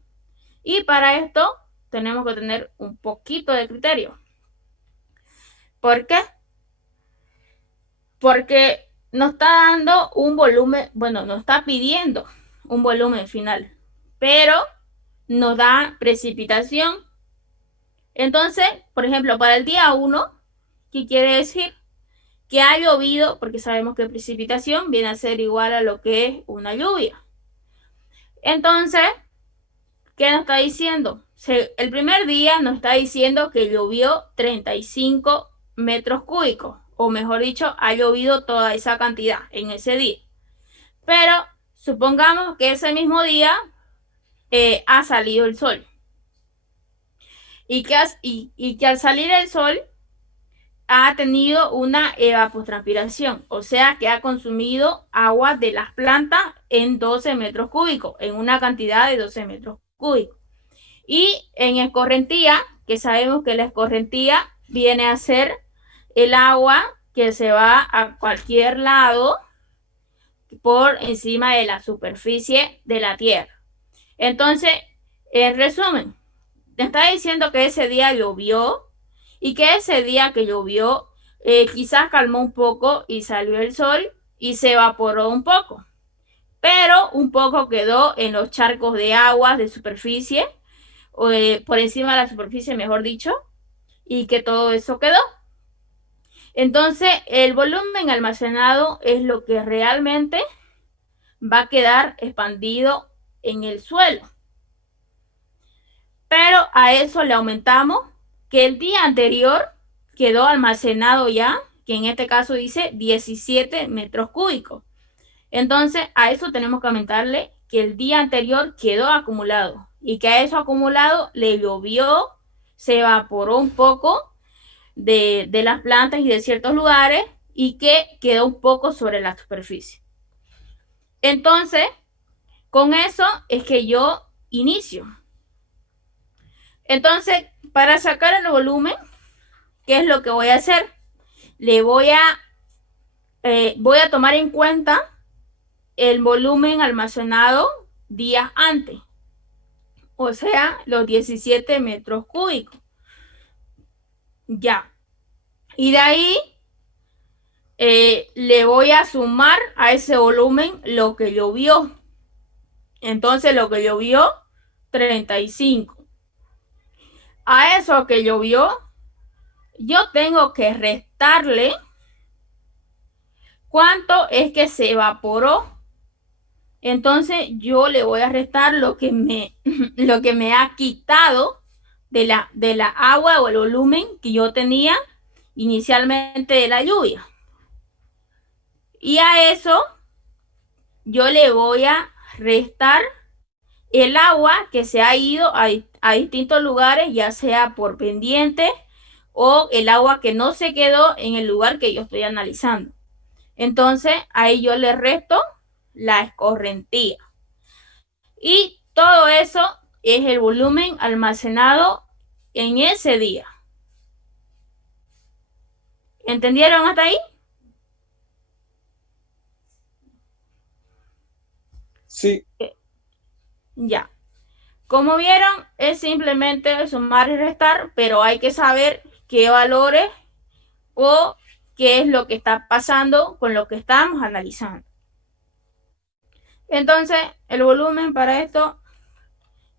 Y para esto, tenemos que tener un poquito de criterio. ¿Por qué? Porque nos está dando un volumen, bueno, nos está pidiendo un volumen final. Pero nos da precipitación. Entonces, por ejemplo, para el día 1, ¿qué quiere decir? Que ha llovido, porque sabemos que precipitación viene a ser igual a lo que es una lluvia. Entonces, ¿qué nos está diciendo? El primer día nos está diciendo que llovió 35 metros cúbicos, o mejor dicho, ha llovido toda esa cantidad en ese día. Pero supongamos que ese mismo día ha salido el sol. Y que al salir el sol ha tenido una evapotranspiración, o sea que ha consumido agua de las plantas en 12 metros cúbicos, en una cantidad de 12 metros cúbicos. Y en escorrentía, que sabemos que la escorrentía viene a ser el agua que se va a cualquier lado por encima de la superficie de la tierra. Entonces, en resumen, te está diciendo que ese día llovió y que ese día que llovió quizás calmó un poco y salió el sol y se evaporó un poco, pero un poco quedó en los charcos de agua de superficie, o por encima de la superficie, mejor dicho, y que todo eso quedó. Entonces, el volumen almacenado es lo que realmente va a quedar expandido en el suelo. Pero a eso le aumentamos que el día anterior quedó almacenado ya, que en este caso dice 17 metros cúbicos. Entonces, a eso tenemos que aumentarle que el día anterior quedó acumulado y que a eso acumulado le llovió, se evaporó un poco de las plantas y de ciertos lugares y que quedó un poco sobre la superficie. Entonces, con eso es que yo inicio. Entonces, para sacar el volumen, ¿qué es lo que voy a hacer? Voy a tomar en cuenta el volumen almacenado días antes, o sea, los 17 metros cúbicos. Ya. Y de ahí le voy a sumar a ese volumen lo que llovió. Entonces, lo que llovió, 35. A eso que llovió, yo tengo que restarle cuánto es que se evaporó. Entonces yo le voy a restar lo que me ha quitado de la agua o el volumen que yo tenía inicialmente de la lluvia. Y a eso yo le voy a restar el agua que se ha ido a distintos lugares, ya sea por pendiente o el agua que no se quedó en el lugar que yo estoy analizando. Entonces ahí yo le resto la escorrentía. Y todo eso es el volumen almacenado en ese día. ¿Entendieron hasta ahí? Sí. Ya. Como vieron, es simplemente sumar y restar, pero hay que saber qué valores o qué es lo que está pasando con lo que estamos analizando. Entonces, el volumen para esto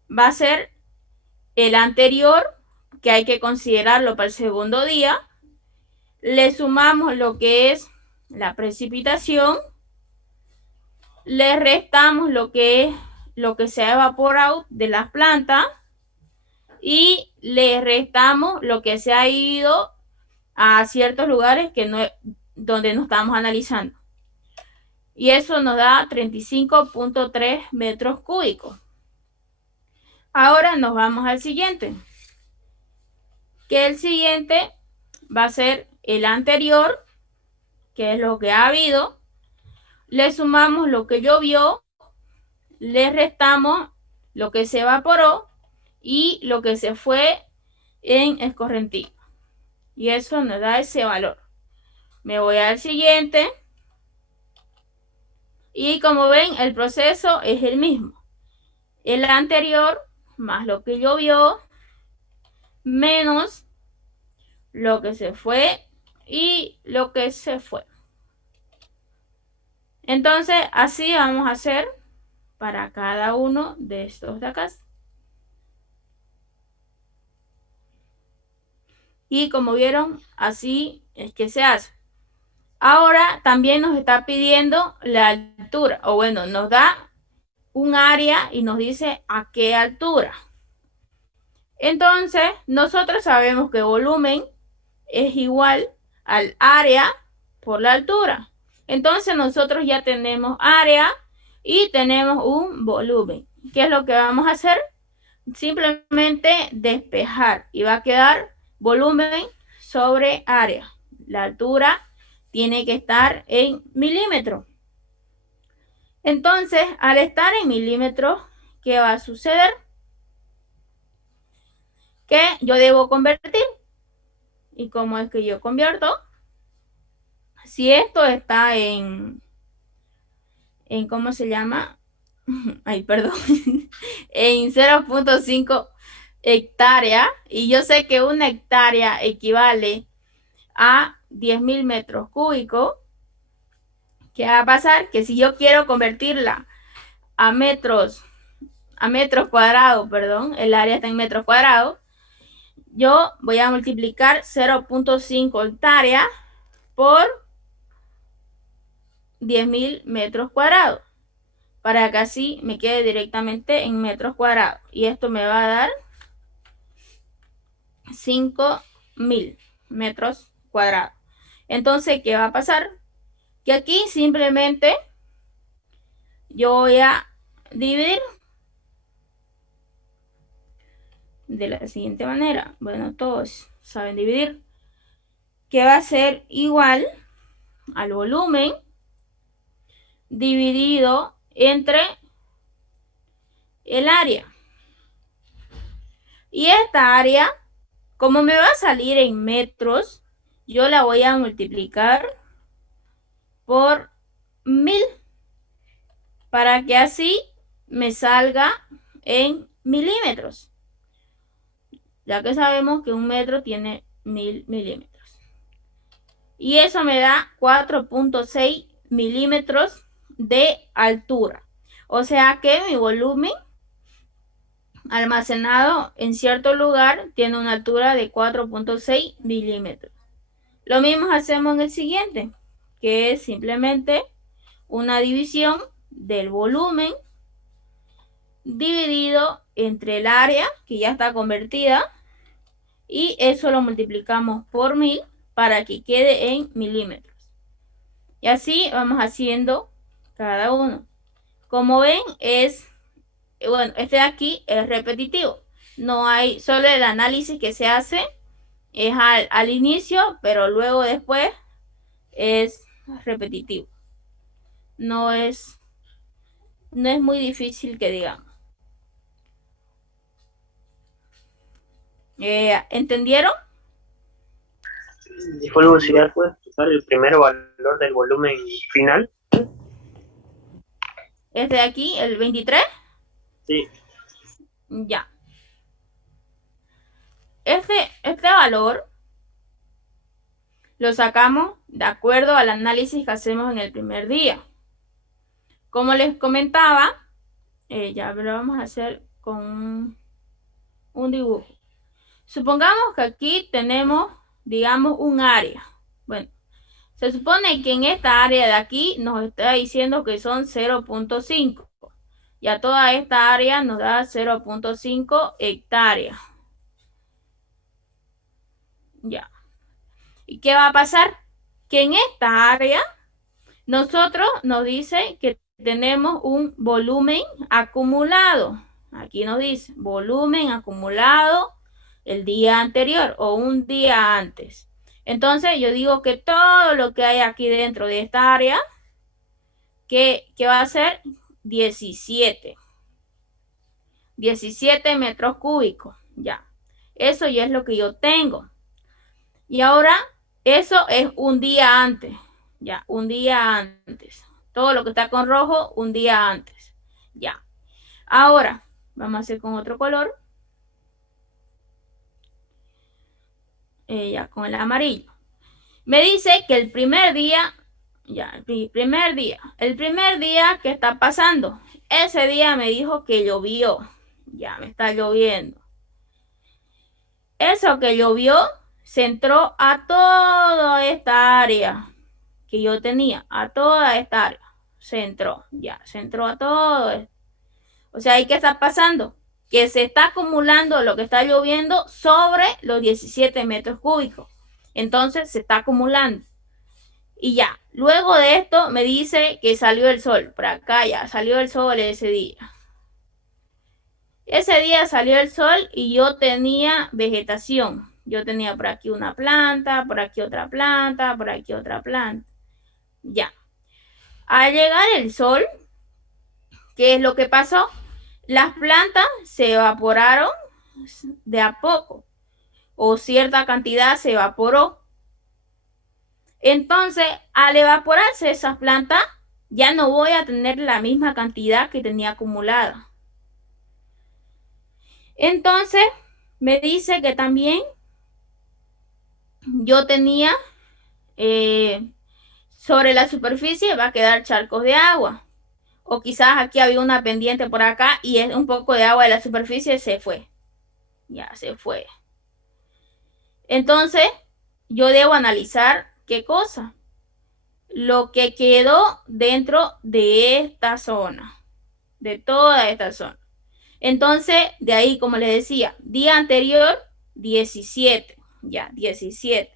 va a ser el anterior, que hay que considerarlo para el segundo día. Le sumamos lo que es la precipitación, le restamos lo que se ha evaporado de las plantas y le restamos lo que se ha ido a ciertos lugares que no, donde no estamos analizando. Y eso nos da 35.3 metros cúbicos. Ahora nos vamos al siguiente. Que el siguiente va a ser el anterior, que es lo que ha habido. Le sumamos lo que llovió, le restamos lo que se evaporó y lo que se fue en escorrentía. Y eso nos da ese valor. Me voy al siguiente. Y como ven, el proceso es el mismo. El anterior más lo que llovió menos lo que se fue y lo que se fue. Entonces, así vamos a hacer para cada uno de estos de acá. Y como vieron, así es que se hace. Ahora también nos está pidiendo la altura, o bueno, nos da un área y nos dice a qué altura. Entonces, nosotros sabemos que volumen es igual al área por la altura. Entonces, nosotros ya tenemos área y tenemos un volumen. ¿Qué es lo que vamos a hacer? Simplemente despejar y va a quedar volumen sobre área. La altura tiene que estar en milímetros. Entonces, al estar en milímetros, ¿qué va a suceder? Que yo debo convertir. ¿Y cómo es que yo convierto? Si esto está en ¿cómo se llama? Ay, perdón. En 0.5 hectáreas. Y yo sé que una hectárea equivale a 10.000 metros cúbicos. ¿Qué va a pasar? Que si yo quiero convertirla a metros cuadrados, perdón, el área está en metros cuadrados, yo voy a multiplicar 0.5 hectáreas por 10.000 metros cuadrados para que así me quede directamente en metros cuadrados. Y esto me va a dar 5.000 metros cuadrados. Entonces, ¿qué va a pasar? Que aquí simplemente yo voy a dividir de la siguiente manera. Bueno, todos saben dividir. Que va a ser igual al volumen dividido entre el área. Y esta área, como me va a salir en metros, yo la voy a multiplicar por 1000 para que así me salga en milímetros, ya que sabemos que un metro tiene 1000 milímetros. Y eso me da 4.6 milímetros de altura. O sea que mi volumen almacenado en cierto lugar tiene una altura de 4.6 milímetros. Lo mismo hacemos en el siguiente, que es simplemente una división del volumen dividido entre el área que ya está convertida y eso lo multiplicamos por 1000 para que quede en milímetros. Y así vamos haciendo cada uno. Como ven, bueno, este de aquí es repetitivo. No hay, solo el análisis que se hace es al inicio, pero luego después es repetitivo. No es muy difícil que digamos. ¿Entendieron? Disculpe, auxiliar, ¿puedes explicar el primer valor del volumen final? Este de aquí, el 23. Sí. Ya. Este valor lo sacamos de acuerdo al análisis que hacemos en el primer día. Como les comentaba, ya lo vamos a hacer con un dibujo. Supongamos que aquí tenemos, digamos, un área. Bueno, se supone que en esta área de aquí nos está diciendo que son 0.5. Y a toda esta área nos da 0.5 hectáreas. Ya. ¿Y qué va a pasar? Que en esta área nosotros nos dice que tenemos un volumen acumulado. Aquí nos dice volumen acumulado el día anterior o un día antes. Entonces yo digo que todo lo que hay aquí dentro de esta área, que va a ser 17 metros cúbicos. Ya. Eso ya es lo que yo tengo. Y ahora, eso es un día antes. Ya, un día antes. Todo lo que está con rojo, un día antes. Ya. Ahora, vamos a hacer con otro color. Ya, con el amarillo. Me dice que el primer día, ya, el primer día que está pasando, ese día me dijo que llovió. Ya, me está lloviendo. Eso que llovió se entró a toda esta área que yo tenía, a toda esta área. Se entró a todo esto. O sea, ¿y qué está pasando? Que se está acumulando lo que está lloviendo sobre los 17 metros cúbicos. Entonces se está acumulando. Y ya, luego de esto me dice que salió el sol. Por acá ya, salió el sol ese día. Ese día salió el sol y yo tenía vegetación. Yo tenía por aquí una planta, por aquí otra planta, por aquí otra planta. Ya. Al llegar el sol, ¿qué es lo que pasó? Las plantas se evaporaron de a poco o cierta cantidad se evaporó. Entonces, al evaporarse esas plantas, ya no voy a tener la misma cantidad que tenía acumulada. Entonces, me dice que también yo tenía sobre la superficie va a quedar charcos de agua. O quizás aquí había una pendiente por acá y es un poco de agua de la superficie se fue. Ya se fue. Entonces, yo debo analizar qué cosa. Lo que quedó dentro de esta zona. De toda esta zona. Entonces, de ahí, como les decía, día anterior, 17. Ya, 17.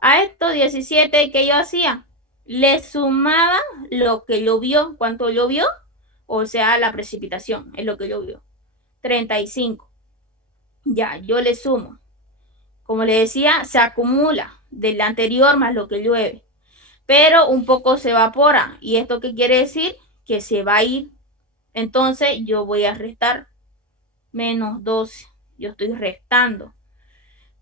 A estos 17 que yo hacía, le sumaba lo que llovió. ¿Cuánto llovió? O sea, la precipitación es lo que llovió. 35. Ya, yo le sumo. Como le decía, se acumula del anterior más lo que llueve. Pero un poco se evapora. ¿Y esto qué quiere decir? Que se va a ir. Entonces yo voy a restar menos 12. Yo estoy restando.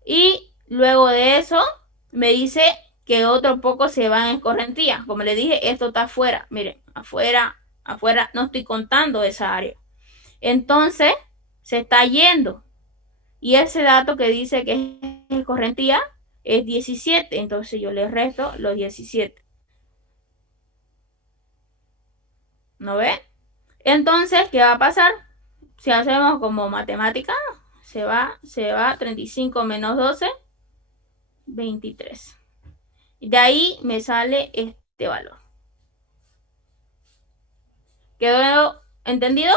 Y luego de eso me dice que otro poco se va en escorrentía. Como le dije, esto está afuera. Miren, afuera no estoy contando esa área. Entonces se está yendo. Y ese dato que dice que es escorrentía es 17. Entonces yo le resto los 17. ¿No ve? Entonces, ¿qué va a pasar? Si hacemos como matemática, se va 35 menos 12, 23. Y de ahí me sale este valor. ¿Quedó entendido?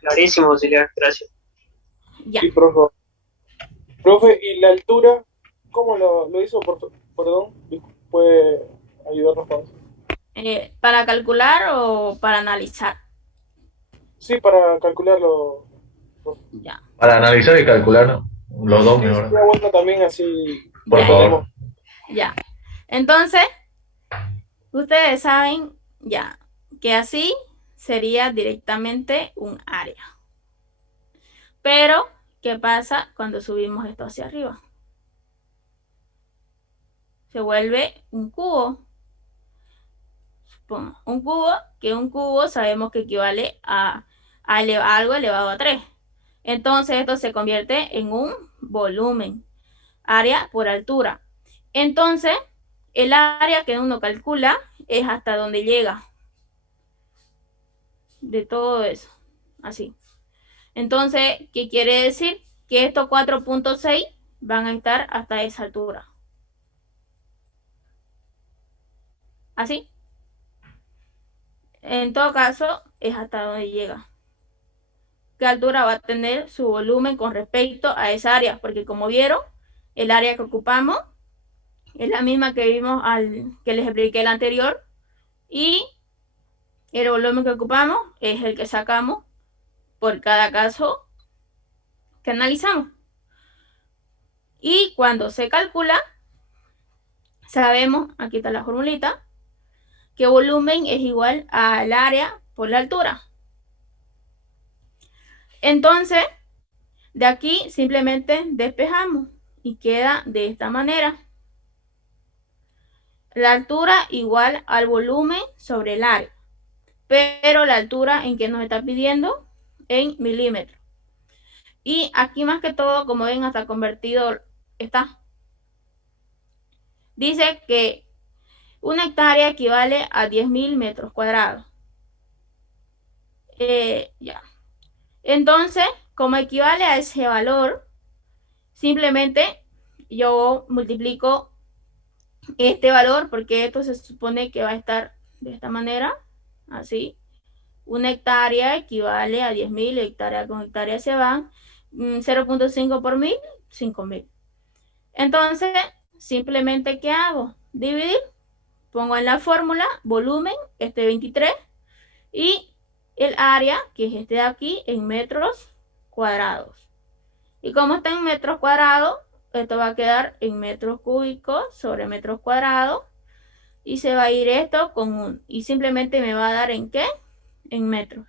Clarísimo, auxiliar, gracias. Ya. Sí, profe. Profe, ¿y la altura? ¿Cómo lo hizo? Perdón, ¿puede ayudarnos con eso? ¿Para calcular o para analizar? Sí, para calcularlo. Ya. Para analizar y calcular los dos Sí, mejor. sería bueno también así. Por favor. Ya. Entonces, ustedes saben ya que así sería directamente un área. Pero, ¿qué pasa cuando subimos esto hacia arriba? Se vuelve un cubo. pongo un cubo, que un cubo sabemos que equivale a algo elevado a 3. Entonces esto se convierte en un volumen, área por altura. Entonces, el área que uno calcula es hasta donde llega de todo eso, así. Entonces, ¿qué quiere decir? Que estos 4.6 van a estar hasta esa altura. ¿Así? En todo caso, es hasta donde llega. ¿Qué altura va a tener su volumen con respecto a esa área? Porque como vieron, el área que ocupamos es la misma que vimos que les expliqué el anterior, y el volumen que ocupamos es el que sacamos por cada caso que analizamos. Y cuando se calcula, sabemos, aquí está la formulita, que volumen es igual al área por la altura. Entonces, de aquí simplemente despejamos y queda de esta manera. La altura igual al volumen sobre el área, pero la altura en que nos está pidiendo en milímetros. Y aquí más que todo, como ven, hasta convertido está. Dice que una hectárea equivale a 10.000 metros cuadrados. Ya. Entonces, como equivale a ese valor, simplemente yo multiplico este valor, porque esto se supone que va a estar de esta manera, así. Una hectárea equivale a 10.000, hectárea con hectárea se van, 0.5 por 1000, 5.000. Entonces, simplemente, ¿qué hago? Dividir, pongo en la fórmula volumen, 23, y el área, que es este de aquí, en metros cuadrados. Y como está en metros cuadrados, esto va a quedar en metros cúbicos sobre metros cuadrados, y se va a ir esto con 1, y simplemente me va a dar ¿en qué? En metros.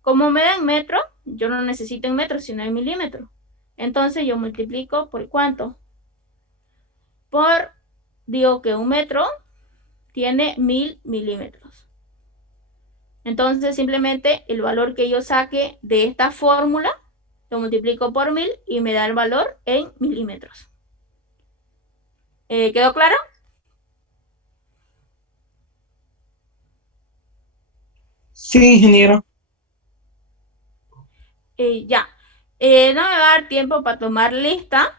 Como me da en metros, yo no necesito en metros, sino en milímetros. Entonces yo multiplico por ¿cuánto? Digo que un metro tiene 1000 milímetros. Entonces simplemente el valor que yo saque de esta fórmula lo multiplico por 1000 y me da el valor en milímetros. ¿Quedó claro? Sí, ingeniero. Ya. No me va a dar tiempo para tomar lista.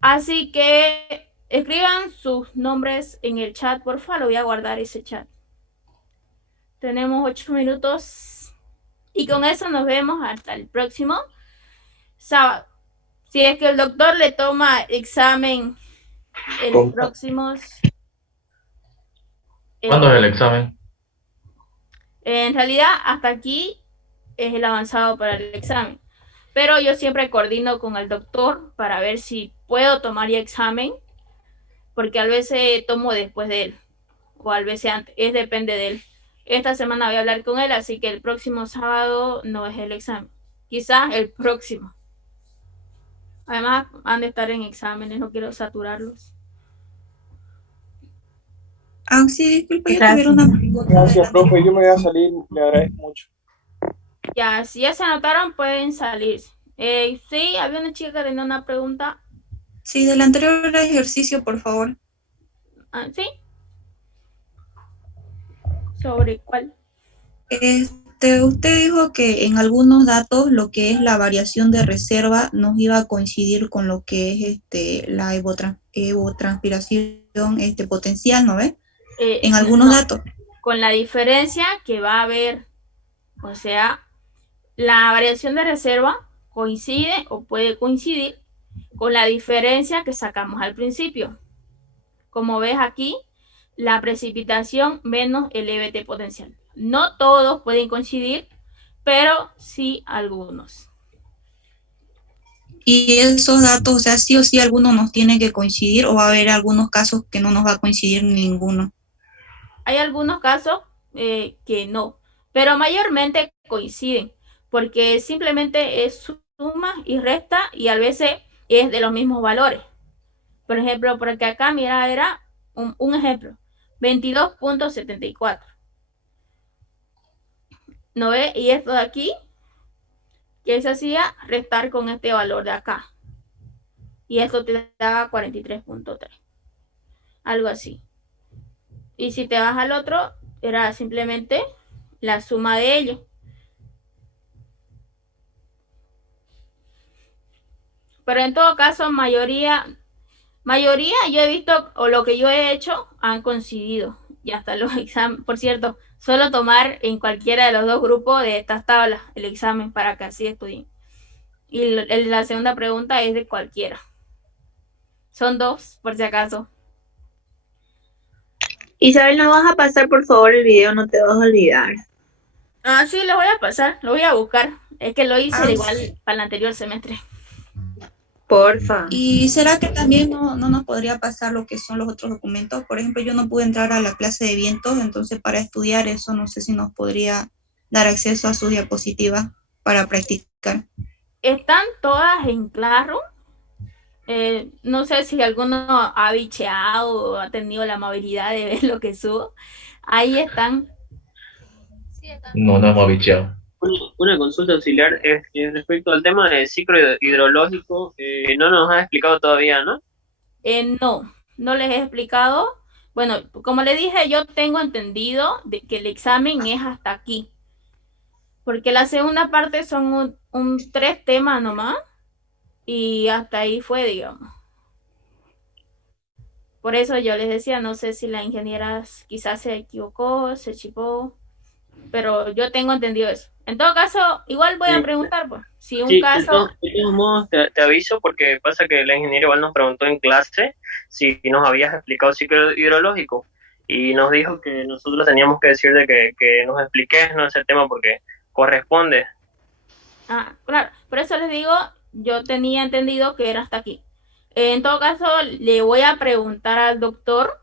Así que escriban sus nombres en el chat, por favor. Lo voy a guardar ese chat. Tenemos 8 minutos. Y con eso nos vemos hasta el próximo sábado. Si es que el doctor le toma examen el próximo. ¿Cuándo es el examen? En realidad, hasta aquí es el avanzado para el examen. Pero yo siempre coordino con el doctor para ver si puedo tomar ya examen, porque a veces tomo después de él, o a veces antes, depende de él. Esta semana voy a hablar con él, así que el próximo sábado no es el examen. Quizás el próximo. Además, han de estar en exámenes, no quiero saturarlos. Sí, disculpe, yo tuviera una pregunta. Gracias, profe. Yo me voy a salir, le agradezco mucho. Ya, si ya se anotaron, pueden salir. Sí, había una chica que tenía una pregunta. Sí, del anterior ejercicio, por favor. ¿Sí? ¿Sobre cuál? Usted dijo que en algunos datos lo que es la variación de reserva nos iba a coincidir con lo que es la evotranspiración potencial, ¿no ve? En algunos datos. Con la diferencia que va a haber, o sea, la variación de reserva coincide o puede coincidir con la diferencia que sacamos al principio. Como ves aquí, la precipitación menos el EBT potencial. No todos pueden coincidir, pero sí algunos. Y esos datos, o sea, sí o sí algunos nos tienen que coincidir, o va a haber algunos casos que no nos va a coincidir ninguno. Hay algunos casos que no, pero mayormente coinciden, porque simplemente es suma y resta, y a veces es de los mismos valores. Por ejemplo, porque acá, mira, era un ejemplo. 22.74. ¿No ve? Y esto de aquí, ¿qué se hacía? Restar con este valor de acá. Y esto te da 43.3. Algo así. Y si te vas al otro, era simplemente la suma de ellos. Pero en todo caso, mayoría yo he visto, o lo que yo he hecho, han coincidido. Y hasta los exámenes, por cierto, solo tomar en cualquiera de los dos grupos de estas tablas el examen para que así estudien. Y la segunda pregunta es de cualquiera. Son 2, por si acaso. Isabel, ¿no vas a pasar por favor el video? No te vas a olvidar. Ah, sí, lo voy a pasar, lo voy a buscar. Es que lo hice igual para el anterior semestre. Porfa. ¿Y será que también no nos podría pasar lo que son los otros documentos? Por ejemplo, yo no pude entrar a la clase de vientos, entonces para estudiar eso no sé si nos podría dar acceso a sus diapositivas para practicar. Están todas en Classroom. No sé si alguno ha bicheado o ha tenido la amabilidad de ver lo que subo. Ahí están. No, no hemos bicheado. Una consulta auxiliar es respecto al tema del ciclo hidrológico. No nos ha explicado todavía, ¿no? No les he explicado. Bueno, como le dije, yo tengo entendido de que el examen es hasta aquí. Porque la segunda parte son 3 temas nomás. Y hasta ahí fue, digamos. Por eso yo les decía, no sé si la ingeniera quizás se equivocó, se chipó, pero yo tengo entendido eso. En todo caso, igual voy a preguntar, pues, si un caso... De todos modos, te aviso porque pasa que la ingeniera igual nos preguntó en clase si nos habías explicado el ciclo hidrológico y nos dijo que nosotros teníamos que decir de que nos expliques, ¿no?, ese tema porque corresponde. Ah, claro, por eso les digo, yo tenía entendido que era hasta aquí. En todo caso, le voy a preguntar al doctor,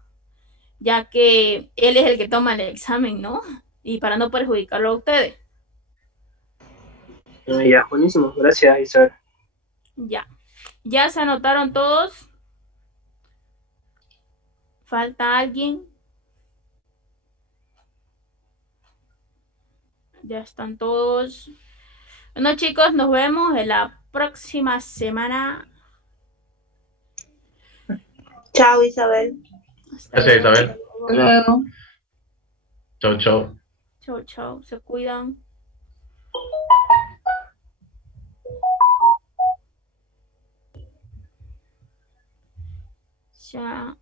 ya que él es el que toma el examen, ¿no? Y para no perjudicarlo a ustedes. Ya, buenísimo, gracias Isabel. Ya se anotaron todos. ¿Falta alguien? Ya están todos. Bueno, chicos, nos vemos en la próxima semana. Chao, Isabel. Gracias, Isabel. Hasta luego. Chau, chau. Chau, se cuidan. Ya.